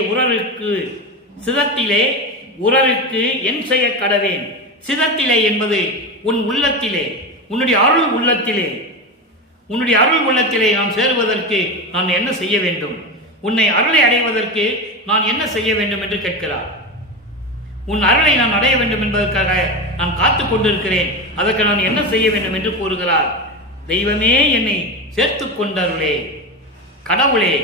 உரலுக்கு என் செய்ய கடவேன். சிதத்திலே என்பது உன் உள்ளத்திலே, உன்னுடைய அருள் உள்ளத்திலே, உன்னுடைய அருள் உள்ளத்திலே நான் சேருவதற்கு நான் என்ன செய்ய வேண்டும்? உன்னை அருளை அடைவதற்கு நான் என்ன செய்ய வேண்டும் என்று கேட்கிறார். உன் அருளை நான் அடைய வேண்டும் என்பதற்காக நான் காத்துக் கொண்டிருக்கிறேன். அதற்கு நான் என்ன செய்ய வேண்டும் என்று கூறுகிறார். தெய்வமே, என்னை சேர்த்துக் கொண்டார்களே, கடவுளே,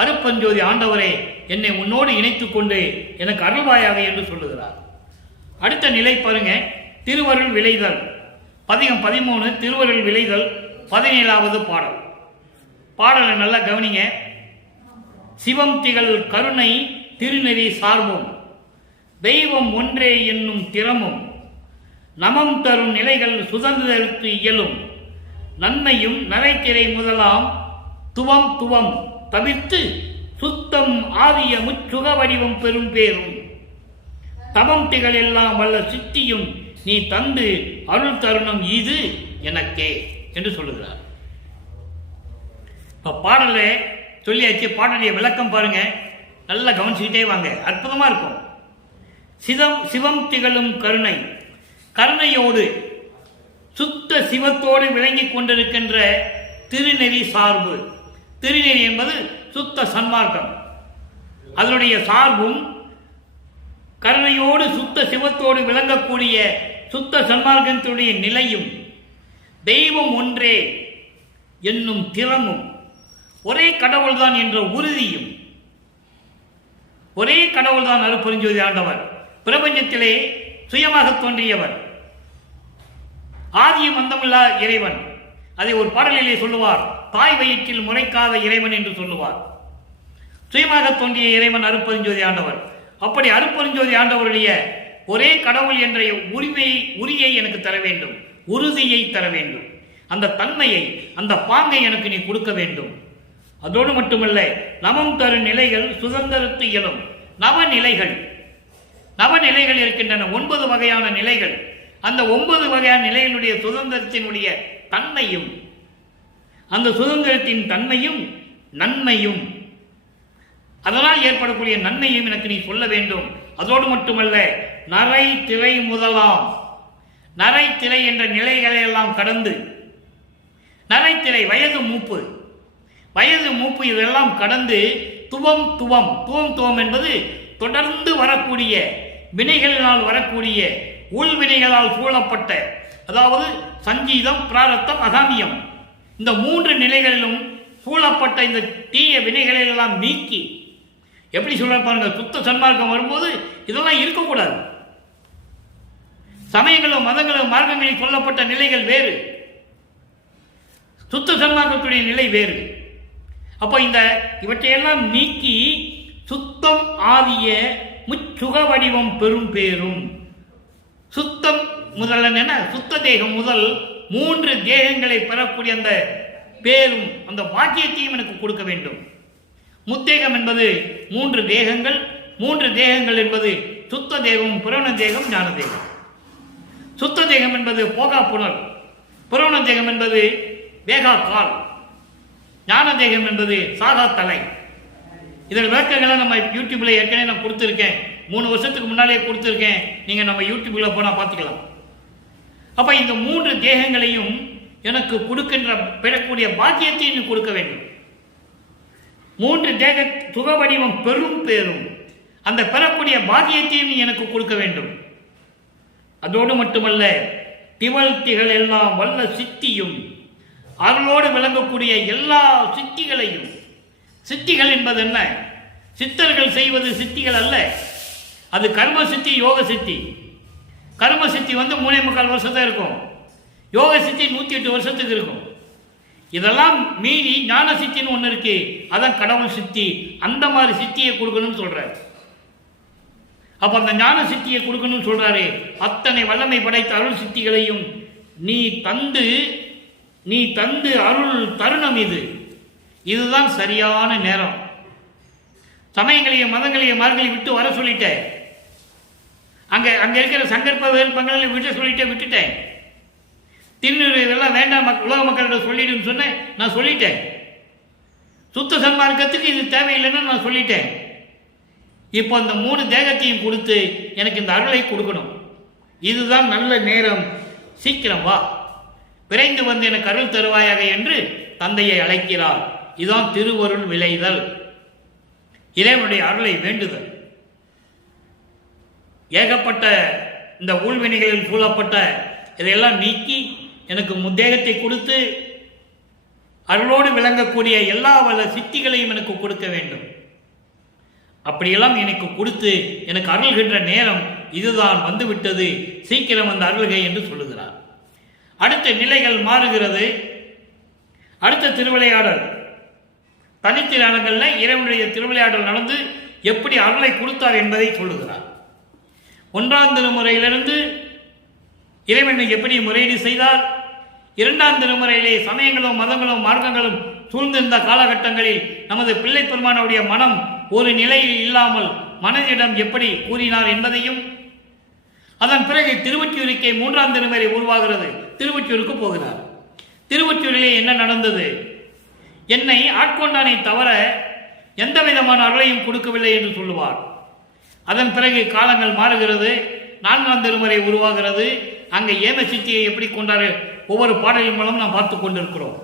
அருப்பஞ்சோதி ஆண்டவரே, என்னை உன்னோடு இணைத்துக் கொண்டு எனக்கு அருள்வாயாக என்று சொல்லுகிறார். அடுத்த நிலை பாருங்க, திருவருள் விளைதல். பதிகம் 13 திருவருள் விளைதல் 17வது பாடல். பாடலை நல்லா கவனிங்க. சிவம் திகழ் கருணை திருநெறி சார்பும், தெய்வம் ஒன்றே என்னும் திறமும், நமம் தரும் நிலைகள் சுதந்திரத்து இயலும், நன்மையும் நரைத்திரை முதலாம் துவம் தவிர்த்து சுத்தம் ஆதிய முச்சுக வடிவம் பெரும் பேரும், தவம் திகழ் எல்லாம் வல்ல சித்தியும் நீ தந்து அருள் தருணம் இது எனக்கே என்று சொல்லுகிறார். இப்ப பாடலை சொல்லியாச்சு. பாடலுடைய விளக்கம் பாருங்க, நல்லா கவனிச்சுக்கிட்டே வாங்க, அற்புதமா இருக்கும். சிவம் திகழும் கருணை, கருணையோடு சுத்த சிவத்தோடு விளங்கிக் கொண்டிருக்கின்ற திருநெறி சார்பு. திருநெறி என்பது சுத்த சன்மார்க்கம். அதனுடைய சார்பும் கருணையோடு சுத்த சிவத்தோடு விளங்கக்கூடிய சுத்த சன்மார்க்கத்தினுடைய நிலையும், தெய்வம் ஒன்றே என்னும் திறமும், ஒரே கடவுள்தான் என்ற உறுதியும். ஒரே கடவுள்தான் அருட்பெருஞ்சோதி ஆண்டவர். பிரபஞ்சத்திலே சுயமாக தோன்றியவர், ஆதியும் அந்தமில்லா இறைவன். அதை ஒரு பாடலிலே சொல்லுவார், தாய் வயிற்றில் முறைக்காத இறைவன் என்று சொல்லுவார். சுயமாக தோன்றிய இறைவன் அருட்பெருஞ்சோதி ஆண்டவர். அப்படி அருட்பெருஞ்சோதி ஆண்டவருடைய ஒரே கடவுள் என்ற உரியை எனக்கு தர வேண்டும், உறுதியை தர வேண்டும். அந்த தன்மையை, அந்த பாங்கை எனக்கு நீ கொடுக்க வேண்டும். அதோடு மட்டுமல்ல, நவம் தரும் நிலைகள் சுதந்திரத்து இயலும். நவநிலைகள் இருக்கின்றன, 9 வகையான நிலைகள். அந்த 9 வகையான நிலைகளுடைய சுதந்திரத்தினுடைய தன்மையும், அந்த சுதந்திரத்தின் தன்மையும் நன்மையும் அதனால் ஏற்படக்கூடிய நன்மையும் எனக்கு நீ சொல்ல வேண்டும். அதோடு மட்டுமல்ல, நரை திரை முதலாம், நரை திரை என்ற நிலைகளை எல்லாம் கடந்து, நரை திரை வயது மூப்பு இதெல்லாம் கடந்து துவம் என்பது தொடர்ந்து வரக்கூடிய வினைகளினால் வரக்கூடிய உள்வினைகளால் சூழப்பட்ட, அதாவது சஞ்சீதம், பிராரத்தம், அகாமியம், இந்த 3 நிலைகளிலும் சூழப்பட்ட இந்த தீய வினைகளை எல்லாம் நீக்கி, எப்படி சொல்ற பாருங்க, சுத்த சன்மார்க்கம் வரும்போது இதெல்லாம் இருக்கக்கூடாது. சமயங்களும் மதங்களும் மார்க்கங்களில் சொல்லப்பட்ட நிலைகள் வேறு, சுத்த சன்மார்க்கத்துடைய நிலை வேறு. அப்போ இவற்றையெல்லாம் நீக்கி சுத்தம் ஆதிய முச்சுக வடிவம் பெரும் பேரும். சுத்தம் முதல் என்ன, சுத்த தேகம் முதல் 3 தேகங்களை பெறக்கூடிய அந்த பேரும் அந்த பாக்கியத்தையும் எனக்கு கொடுக்க வேண்டும். முத்தேகம் என்பது 3 தேகங்கள், 3 தேகங்கள் என்பது சுத்த தேகம், புராண தேகம், ஞான தேகம். சுத்த தேகம் என்பது போகா புனல், புராண தேகம் என்பது வேகா கால், ஞான தேகம் என்பது சாகா தலை. இதில் விளக்கங்களை நம்ம யூடியூப்ல ஏற்கனவே நான் கொடுத்துருக்கேன், 3 வருஷத்துக்கு முன்னாலே கொடுத்துருக்கேன். நீங்க நம்ம யூடியூப்ல போனா பார்த்துக்கலாம். அப்ப இந்த 3 தேகங்களையும் எனக்கு கொடுக்கின்ற பெறக்கூடிய பாக்கியத்தையும் கொடுக்க வேண்டும். 3 தேக சுக வடிவம் பெரும் பேரும், அந்த பெறக்கூடிய பாக்கியத்தையும் நீ எனக்கு கொடுக்க வேண்டும். அதோடு மட்டுமல்ல, திவழ்த்திகள் எல்லாம் வல்ல சித்தியும், அருளோடு விளங்கக்கூடிய எல்லா சித்திகளையும். சித்திகள் என்பது என்ன? சித்தர்கள் செய்வது சித்திகள் அல்ல, அது கர்ம சித்தி, யோக சித்தி. கர்ம சித்தி 3.25 வருஷம் இருக்கும், யோக சித்தி 108 வருஷத்துக்கு இருக்கும். இதெல்லாம் மீறி ஞான சித்தின்னு ஒன்று இருக்கு, அதான் கடவுள் சித்தி. அந்த மாதிரி சித்தியை கொடுக்கணும்னு சொல்றாரு. அப்ப அந்த ஞான சித்தியை கொடுக்கணும்னு சொல்றாரு. அத்தனை வல்லமை படைத்த அருள் சித்திகளையும் நீ தந்து அருள் தருணம் இதுதான் சரியான நேரம். சமயங்களையும் மதங்களையும் மார்களை விட்டு வர சொல்லிட்டேன். அங்க இருக்கிற சங்கற்ப வேறுபங்களை விட்டுட்டேன். திருநூறு இதெல்லாம் வேண்டாம், உலக மக்களிடம் சொல்லிடுன்னு சொன்னேன், நான் சொல்லிட்டேன். சுத்த சன்மார்க்கத்துக்கு இது தேவையில்லைன்னு நான் சொல்லிட்டேன். இப்போ அந்த 3 தேகத்தையும் கொடுத்து எனக்கு இந்த அருளை கொடுக்கணும். இதுதான் நல்ல நேரம், சீக்கிரம் வா, விரைந்து வந்து எனக்கு அருள் தருவாயாக என்று தந்தையை அழைக்கிறார். இதுதான் திருவருள் விளைதல், இறைவனுடைய அருளை வேண்டுதல். ஏகப்பட்ட இந்த ஊழ்வினைகளில் சூழப்பட்ட இதையெல்லாம் நீக்கி எனக்கு முத்தேகத்தை கொடுத்து அருளோடு விளங்கக்கூடிய எல்லா வல்ல சித்திகளையும் எனக்கு கொடுக்க வேண்டும். அப்படியெல்லாம் எனக்கு கொடுத்து எனக்கு அருள்கின்ற நேரம் இதுதான் வந்துவிட்டது, சீக்கிரம் அந்த அருள்கை என்று சொல்லுகிறார். அடுத்த நிலைகள் மாறுகிறது. அடுத்த திருவிளையாடல், தனித்திரானங்கள்ல இறைவனுடைய திருவிளையாடல் நடந்து எப்படி அருளை கொடுத்தார் என்பதை சொல்லுகிறார். 1ஆம் திருமுறையிலிருந்து இறைவனை எப்படி முறையீடு செய்தார், 2ஆம் திருமுறையிலே சமயங்களும் மதங்களும் மார்க்கங்களும் சூழ்ந்திருந்த காலகட்டங்களில் நமது பிள்ளை பெருமானுடைய மனம் ஒரு நிலையில் இல்லாமல் மனதிடம் எப்படி கூறினார் என்பதையும், அதன் பிறகு திருவொற்றியூருக்கே 3ஆம் திருமுறை உருவாகிறது. திருவொற்றியூருக்கு போகிறார். திருவொற்றியூரிலே என்ன நடந்தது? என்னை ஆட்கொண்டானை தவிர எந்த விதமான அருளையும் கொடுக்கவில்லை என்று சொல்லுவார். அதன் பிறகு காலங்கள் மாறுகிறது. 4ஆம் திருமுறை உருவாகிறது. அங்கே ஏம சித்தியை எப்படி கொண்டாரு ஒவ்வொரு பாடலின் மூலம் நாம் பார்த்து கொண்டிருக்கிறோம்.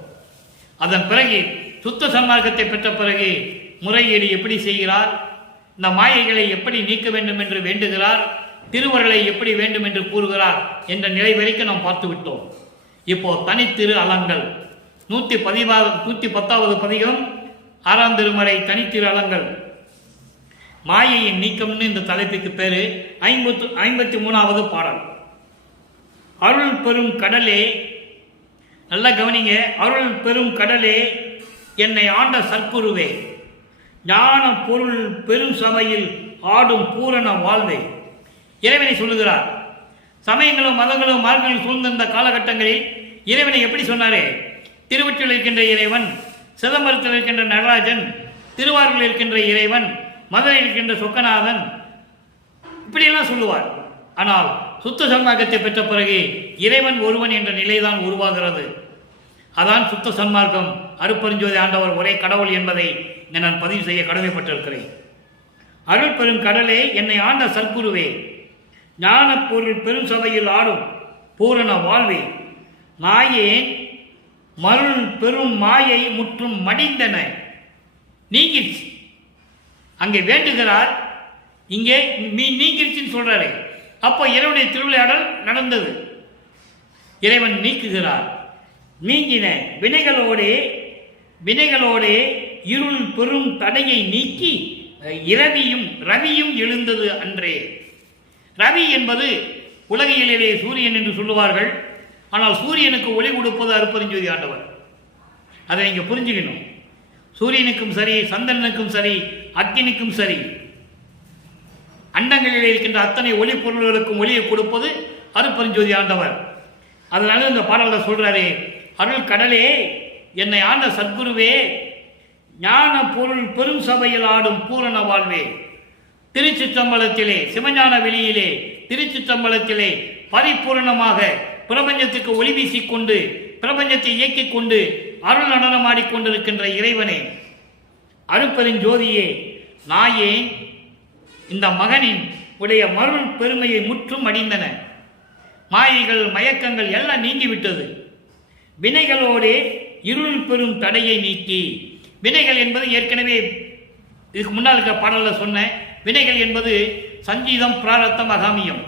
அதன் பிறகு சுத்த சன்மார்க்கத்தை பெற்ற பிறகு முறையீடு எப்படி செய்கிறார், இந்த மாயைகளை எப்படி நீக்க வேண்டும் என்று வேண்டுகிறார், திருவருளை எப்படி வேண்டும் என்று கூறுகிறார் என்ற நிலை வரைக்கும் நாம் பார்த்து விட்டோம். இப்போ தனித்திரு அலங்கள் 110வது பதிகம் 6ஆம் திருமுறை தனித்திரு அலங்கள் மாயையின் நீக்கம்னு இந்த தலைப்புக்கு பேரு. 53வது பாடல். அருள் பெரும் கடலே, நல்லா கவனிங்க, அருள் பெரும் கடலே என்னை ஆண்ட சற்குருவே, ஞான பொருள் பெரும் சபையில் ஆடும் பூரண வாழ்வே. இறைவனை சொல்லுகிறார். சமயங்களும் மதங்களும் மார்க்கங்களும் சூழ்ந்திருந்த காலகட்டங்களில் இறைவனை எப்படி சொன்னாரே? திருவொற்றியூரில் இருக்கின்ற இறைவன், சிதம்பரத்தில் இருக்கின்ற நடராஜன், திருவாரூரில் இருக்கின்ற இறைவன், மதுரையில் இருக்கின்ற சொக்கநாதன், இப்படியெல்லாம் சொல்லுவார். ஆனால் சுத்த சன்மார்க்கத்தை பெற்ற பிறகு இறைவன் ஒருவன் என்ற நிலைதான் உருவாகிறது. அதான் சுத்த சன்மார்க்கம். அருட்பெருஞ்சோதி ஆண்டவர் ஒரே கடவுள் என்பதை நான் பதிவு செய்ய கடமைப்பட்டிருக்கிறேன். அருள் பெரும் கடலே, என்னை ஆண்ட சற்குருவே, ஞான பொருள் பெரும் சபையில் ஆடும் பூரண வாழ்வே, நாயேன் மருள் பெரும் மாயை முற்றும் மடிந்தன நீங்கிருச்சு. அங்கே வேண்டுகிறார், இங்கே நீங்கிருச்சுன்னு சொல்றாரு. அப்போ இறைவனுடைய திருவிளையாடல் நடந்தது. இறைவன் நீக்குகிறார். நீங்கின வினைகளோடே இருள் பெரும் தடையை நீக்கி ரவியும் எழுந்தது அன்றே. ரவி என்பது உலகியலிலே சூரியன் என்று சொல்லுவார்கள். ஆனால் சூரியனுக்கு ஒளி கொடுப்பது அருட்பெருஞ்சோதி ஆண்டவர். அதை நீங்க புரிஞ்சுக்கணும். சூரியனுக்கும் சரி, சந்திரனுக்கும் சரி, அக்கினிக்கும் சரி, அண்டங்களிலே இருக்கின்ற அத்தனை ஒளி பொருள்களுக்கும் ஒளியை கொடுப்பது அருட்பெருஞ்சோதி ஆண்டவர். அதனால இந்த பாடல்ல சொல்றாரு, அருள் கடலே, என்னை ஆண்ட சத்குருவே, ஞான பொருள் பெரும் சபையில் ஆடும் பூரண வாழ்வே. திருச்சிற்றம்பலத்திலே, சிவஞான வெளியிலே, திருச்சிற்றம்பலத்திலே பரிபூரணமாக பிரபஞ்சத்துக்கு ஒளி வீசிக்கொண்டு பிரபஞ்சத்தை இயக்கிக் கொண்டு அருள் நடனமாடிக்கொண்டிருக்கின்ற இறைவனே, அருட்பெருஞ்சோதியே, நாயே, இந்த மகனின் உடைய மருள் பெருமையை முற்றும் அடிந்தன. மாயைகள் மயக்கங்கள் எல்லாம் நீங்கிவிட்டது. வினைகளோடே இருள் பெரும் தடையை நீக்கி. வினைகள் என்பது ஏற்கனவே இதுக்கு முன்னால் இருக்கிற பாடல்ல சொன்ன வினைகள் என்பது சஞ்சீதம், பிராரத்தம், அகாமியம்.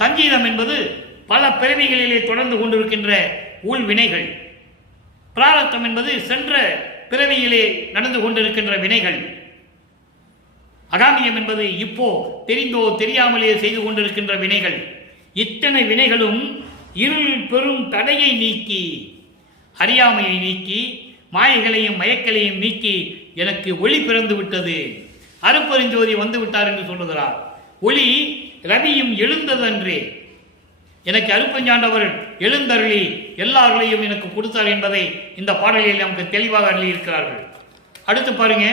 சஞ்சீதம் என்பது பல பிறவிகளிலே தொடர்ந்து கொண்டிருக்கின்ற ஊழ் வினைகள். பிராரத்தம் என்பது சென்ற பிறவியிலே நடந்து கொண்டிருக்கின்ற வினைகள். அகாமியம் என்பது இப்போ தெரிந்தோ தெரியாமலே செய்து கொண்டிருக்கின்ற வினைகள். இத்தனை வினைகளும் இருள் பெரும் தடையை நீக்கி, அறியாமையை நீக்கி, மாயைகளையும் மயக்களையும் நீக்கி எனக்கு ஒளி பிறந்து விட்டது. அருட்பெருஞ்சோதி வந்து விட்டார் என்று சொல்லுகிறார். ஒளி ரவியும் எழுந்தது அன்றே. எனக்கு அருட்பெருஞ்சாண்டவர் எழுந்தருளி எல்லார்களையும் எனக்கு கொடுத்தார் என்பதை இந்த பாடலில் நமக்கு தெளிவாக அருளி இருக்கிறார்கள். அடுத்து பாருங்க,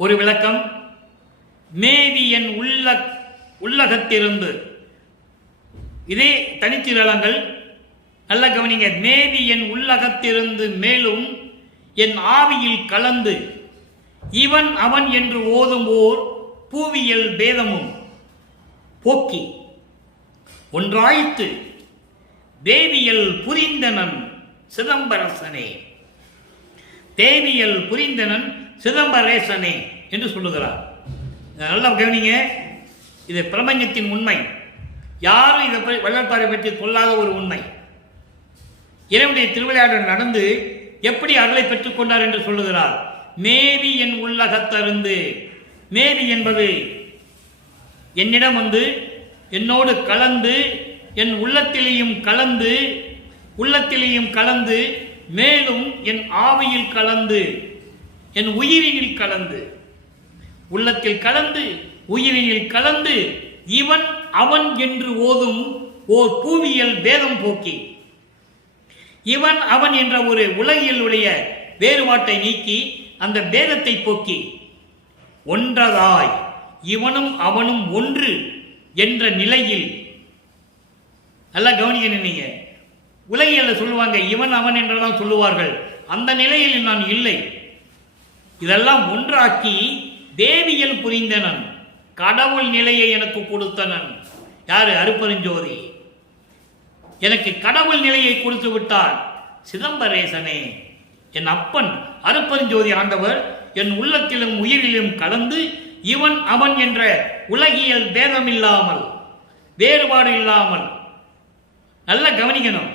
ஒரு விளக்கம். மேவி என் உள்ளகத்திலிருந்து, இதே தனித்திரளங்கள் நல்ல கவனிங்க. மேவி என் உள்ளகத்திலிருந்து மேலும் என் ஆவியில் கலந்து இவன் அவன் என்று ஓதும் ஓர் பூவியல் பேதமும் போக்கி ஒன்றாய்த்து தேவியல் புரிந்தனன் சிதம்பரசனே. தேவியல் புரிந்தனன் சிதம்பரேசனே என்று சொல்லுகிறார். நல்லா கவனிங்க, இது பிரபஞ்சத்தின் உண்மை. யாரும் இதை வள்ளற்பாறை பற்றி சொல்லாத ஒரு உண்மை. இறைவனுடைய திருவிளையாடல் நடந்து எப்படி அருளை பெற்றுக் கொண்டார் என்று சொல்லுகிறார். மேவி என் உள்ளகத்தருந்து. மேவி என்பது என்னிடம் வந்து என்னோடு கலந்து, என் உள்ளத்திலேயும் கலந்து, மேலும் என் ஆவியில் கலந்து, என் உயிரினில் கலந்து, உள்ளத்தில் கலந்து, உயிரினில் கலந்து, இவன் அவன் என்று ஓதும் ஓர் பூவியல் பேதம் போக்கி. இவன் அவன் என்ற ஒரு உலகியலுடைய வேறுபாட்டை நீக்கி அந்த பேதத்தை போக்கி ஒன்றதாய் இவனும் அவனும் ஒன்று என்ற நிலையில், நல்லா கவனிக்கணும். நீங்க உலகியல்ல சொல்லுவாங்க இவன் அவன் என்றெல்லாம் சொல்லுவார்கள். அந்த நிலையில் நான் இல்லை. இதெல்லாம் ஒன்றாக்கி தேவியல் புரிந்தனன், கடவுள் நிலையை எனக்கு கொடுத்தனன். யாரு? அருட்பெருஞ்சோதி. எனக்கு கடவுள் நிலையை கொடுத்து விட்டார். சிதம்பரேசனே, என் அப்பன் அருட்பெருஞ்சோதி ஆண்டவர் என் உள்ளத்திலும் உயிரிலும் கலந்து இவன் அவன் என்ற உலகியல் பேதம் இல்லாமல், வேறுபாடு இல்லாமல், நல்ல கவனிக்கணும்,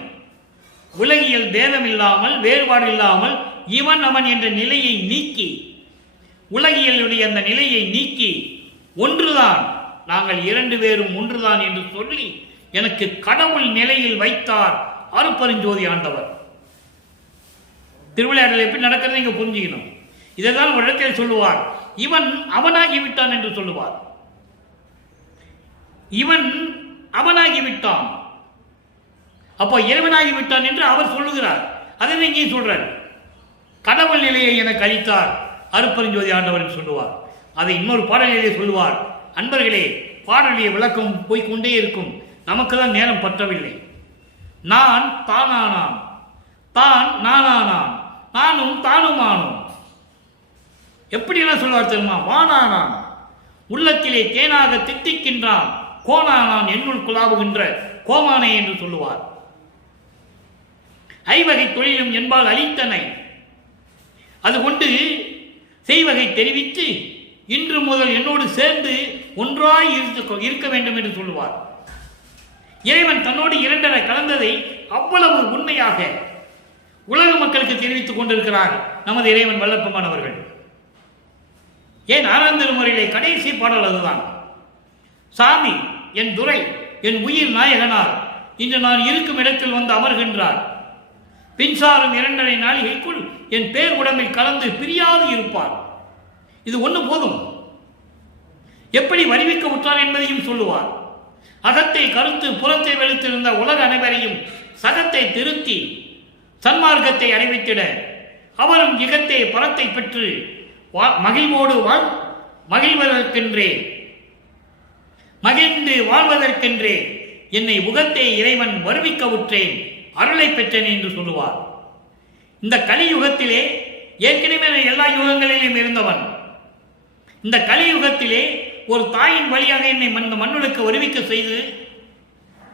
உலகியல் பேதம் இல்லாமல், வேறுபாடு இல்லாமல், இவன் அவன் என்ற நிலையை நீக்கி, உலகியலுடைய அந்த நிலையை நீக்கி, ஒன்றுதான், நாங்கள் இரண்டு பேரும் ஒன்றுதான் என்று சொல்லி எனக்கு கடவுள் நிலையில் வைத்தார் அருட்பெருஞ்சோதி ஆண்டவர். திருவிளையாடல் எப்படி நடக்கிறது நீங்க புரிஞ்சுக்கணும். இதைதான் ஒரு இடத்தில் சொல்லுவார், இவன் அவனாகிவிட்டான் என்று சொல்லுவார். இவன் அவனாகிவிட்டான், அப்போ இறைவனாகிவிட்டான் என்று அவர் சொல்லுகிறார். அதை நீங்க சொல்றார், கடவுள் நிலையை எனக்கு அளித்தார் அருட்பெருஞ்சோதி ஆண்டவர் என்று சொல்லுவார். அதை இன்னொரு பாடலிலே சொல்லுவார். அன்பர்களே, பாடலிய விளக்கம் போய்கொண்டே இருக்கும், நமக்கு தான் நேரம் பற்றவில்லை. நான் தானானான், தான் நானானான், நானும் தானுமானோம். எப்படியெல்லாம் சொல்வார் தெரியுமா? வானானான், உள்ளத்திலே தேனாக தித்திக்கின்றான், கோனானான் என்னுள் குலாவுகின்ற கோமானே என்று சொல்லுவார். ஐவகை தொழிலும் என்பால் அளித்தனை அதுகொண்டு செய்வகை தெரிவித்து இன்று முதல் என்னோடு சேர்ந்து ஒன்றாய் இருக்க வேண்டும் என்று சொல்லுவார். இறைவன் தன்னோடு இரண்டரை கலந்ததை அவ்வளவு உண்மையாக உலக மக்களுக்கு தெரிவித்துக் கொண்டிருக்கிறார் நமது இறைவன் வல்லப்பெருமானவர்கள். ஏன் ஆனந்த திருமுறையிலே கடைசி பாடல் அதுதான். சாமி என் துரை என் உயிர் நாயகனார் இன்று நான் இருக்கும் இடத்தில் வந்து அமர்கின்றார். பின்சாரும் 2.5 நாளிகைக்குள் என் பேர் உடம்பில் கலந்து பிரியாது இருப்பார். இது ஒன்று போதும். எப்படி வருவிக்க உற்றார் என்பதையும் சொல்லுவார். அகத்தை கருத்து புறத்தை வெளுத்திருந்த உலக அனைவரையும் சகத்தை திருத்தி சன்மார்க்கத்தை அடைவித்திட அவரும் இகத்தை பரத்தை பெற்று மகிழ்வோடு மகிழ்வதற்கென்றே மகிழ்ந்து வாழ்வதற்கென்றே என்னை உகத்தை இறைவன் வருவிக்க உற்றேன், அருளை பெற்றேன் என்று சொல்லுவார். இந்த கலியுகத்திலே ஏற்கனவே எல்லா யுகங்களிலும் இருந்தவன். இந்த கலியுகத்திலே ஒரு தாயின் வழியாக என்னை மண்ணுக்கு வருவிக்க செய்து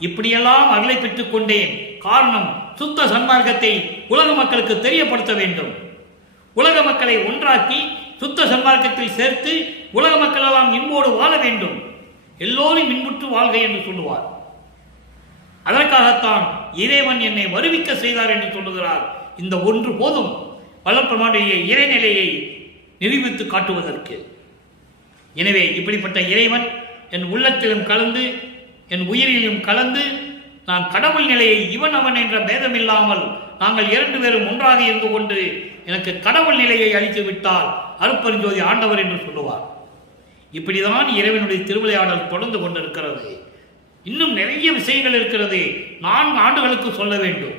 இப்படியெல்லாம் அருளை பெற்றுக் கொண்டேன். காரணம், சுத்த சன்மார்க்கத்தை உலக மக்களுக்கு தெரியப்படுத்த வேண்டும். உலக மக்களை ஒன்றாக்கி சுத்த சன்மார்க்கத்தில் சேர்த்து உலக மக்கள் எல்லாம் இன்போடு வாழ வேண்டும், எல்லோரும் இன்புற்று வாழ்க என்று சொல்லுவார். அதற்காகத்தான் இறைவன் என்னை வருவிக்க செய்தார் என்று சொல்லுகிறார். இந்த ஒன்று போதும் வல்லப்பெருமானுடைய இறைநிலையை நிரூபித்து காட்டுவதற்கு. எனவே இப்படிப்பட்ட இறைவன் என் உள்ளத்திலும் கலந்து என் உயிரிலும் கலந்து நான் கடவுள் நிலையை இவன் அவன் என்ற பேதமில்லாமல் நாங்கள் 2 பேரும் ஒன்றாக இருந்து கொண்டு எனக்கு கடவுள் நிலையை அளித்து விட்டால் அருட்பெருஞ்சோதி ஆண்டவர் என்று சொல்லுவார். இப்படிதான் இறைவனுடைய திருவிளையாடல் தொடர்ந்து கொண்டிருக்கிறது. இன்னும் நிறைய விஷயங்கள் இருக்கிறது. 4 ஆண்டுகளுக்கு சொல்ல வேண்டும்.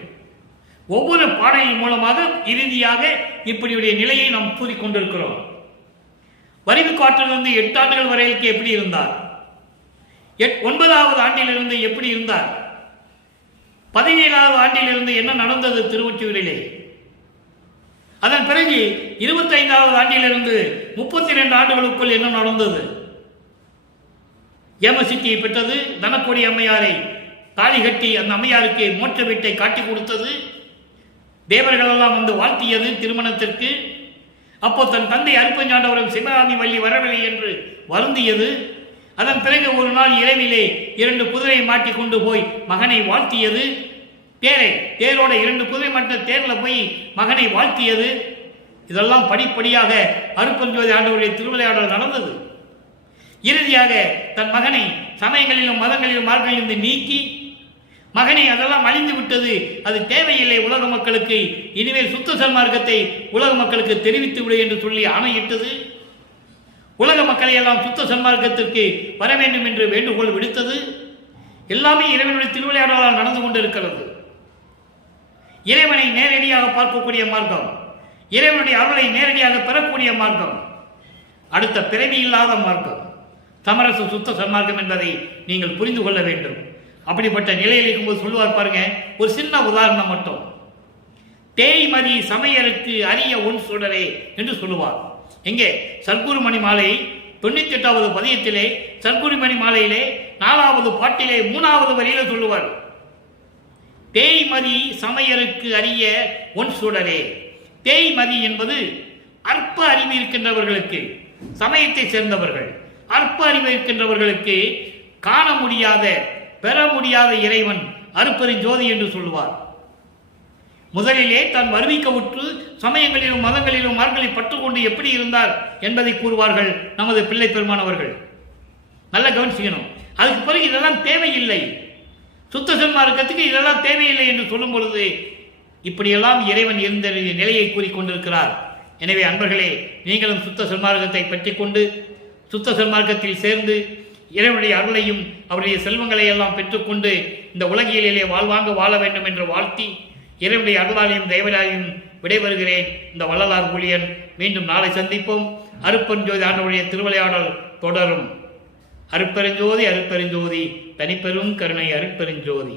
ஒவ்வொரு பாடலின் மூலமாக இறுதியாக இப்படியுடைய நிலையை நாம் கூறிக்கொண்டிருக்கிறோம். வரிவு காற்றிலிருந்து 8 ஆண்டுகள் வரையிலுக்கு எப்படி இருந்தார், 9வது ஆண்டிலிருந்து எப்படி இருந்தார், 17வது ஆண்டிலிருந்து என்ன நடந்தது திருவொற்றியூரிலே, அதன் பிறகு 25வது ஆண்டிலிருந்து 32 ஆண்டுகளுக்குள் என்ன நடந்தது, ஏமசித்தியை பெற்றது, தனக்கொடி அம்மையாரை தாலி கட்டி அந்த அம்மையாருக்கு மோட்ச வீட்டை காட்டி கொடுத்தது, தேவர்கள் எல்லாம் வந்து வாழ்த்தியது திருமணத்திற்கு. அப்போ தன் தந்தை அருப்பஞ்சாண்டவரும் சிவகாமி வள்ளி வரவில்லை என்று வருந்தியது. அதன் பிறகு ஒரு நாள் இரவிலே 2 குதிரை மாட்டி கொண்டு போய் மகனை வாழ்த்தியது. தேரோட 2 குதிரை மாட்டின தேரில் போய் மகனை வாழ்த்தியது. இதெல்லாம் படிப்படியாக அருட்பெருஞ்சோதி ஆண்டவருடைய திருவிளையாடல் நடந்தது. இறுதியாக தன் மகனை சமயங்களிலும் மதங்களிலும் மார்க்கங்களிலிருந்து நீக்கி மகனை அதெல்லாம் அழிந்து விட்டது, அது தேவையில்லை உலக மக்களுக்கு, இனிமேல் சுத்த சன்மார்க்கத்தை உலக மக்களுக்கு தெரிவித்து விடு என்று சொல்லி ஆணையிட்டது. உலக மக்களை எல்லாம் சுத்த சன்மார்க்கத்திற்கு வர வேண்டும் என்று வேண்டுகோள் விடுத்தது. எல்லாமே இறைவனுடைய திருவிளையாடலால் நடந்து கொண்டிருக்கிறது. இறைவனை நேரடியாக பார்க்கக்கூடிய மார்க்கம், இறைவனுடைய அருளை நேரடியாக பெறக்கூடிய மார்க்கம், அடுத்த பிறவி இல்லாத மார்க்கம், சமரச சுத்த சன்மார்க்கம் என்பதை நீங்கள் புரிந்து கொள்ள வேண்டும். அப்படிப்பட்ட நிலையில் இருக்கும்போது சொல்லுவார் பாருங்க, ஒரு சின்ன உதாரணம் மட்டும். தேய்மதி சமையலுக்கு அரிய ஒன் சுடரே என்று சொல்லுவார். எங்கே? சர்க்குருமணி மாலை 98வது பதியத்திலே, சர்க்குருமணி மாலையிலே 4வது பாட்டிலே 3வது வரியில சொல்லுவார், தேய்மதி சமையலுக்கு அரிய ஒன் சுடரே. தேய்மதி என்பது அற்ப அறிவு இருக்கின்றவர்களுக்கு, சமயத்தை சேர்ந்தவர்கள் அற்ப அறிவு இருக்கின்றவர்களுக்கு காண முடியாத பெற முடியாத இறைவன் அருட்பெருஞ்சோதி என்று சொல்லுவார். முதலிலே தான் வருவிக்க உற்று சமயங்களிலும் மதங்களிலும் மார்களை பற்றுக்கொண்டு எப்படி இருந்தார் என்பதை கூறுவார்கள் நமது பிள்ளை பெருமானவர்கள். நல்ல கவனிச்சுக்கணும். அதுக்கு பிறகு இதெல்லாம் தேவையில்லை, சுத்த சன்மார்க்கத்துக்கு இதெல்லாம் தேவையில்லை என்று சொல்லும் பொழுது இப்படியெல்லாம் இறைவன் இருந்த நிலையை கூறிக்கொண்டிருக்கிறார். எனவே அன்பர்களே, நீங்களும் சுத்த சன்மார்க்கத்தை பற்றி கொண்டு சுத்த சன்மார்க்கத்தில் சேர்ந்து இறைவனுடைய அருளையும் அவருடைய செல்வங்களை எல்லாம் பெற்றுக்கொண்டு இந்த உலகியலிலே வாழ்வாங்க வாழ வேண்டும் என்று வாழ்த்தி இறைவனுடைய அருளாலையும் தயவலாலையும் விடைபெறுகிறேன். இந்த வள்ளலார் ஊழியன். மீண்டும் நாளை சந்திப்போம். அருட்பெருஞ்சோதி ஆண்டவருடைய திருவிளையாடல் தொடரும். அருட்பெருஞ்சோதி அருட்பெருஞ்சோதி தனிப்பெரும் கருணை அருட்பெருஞ்சோதி.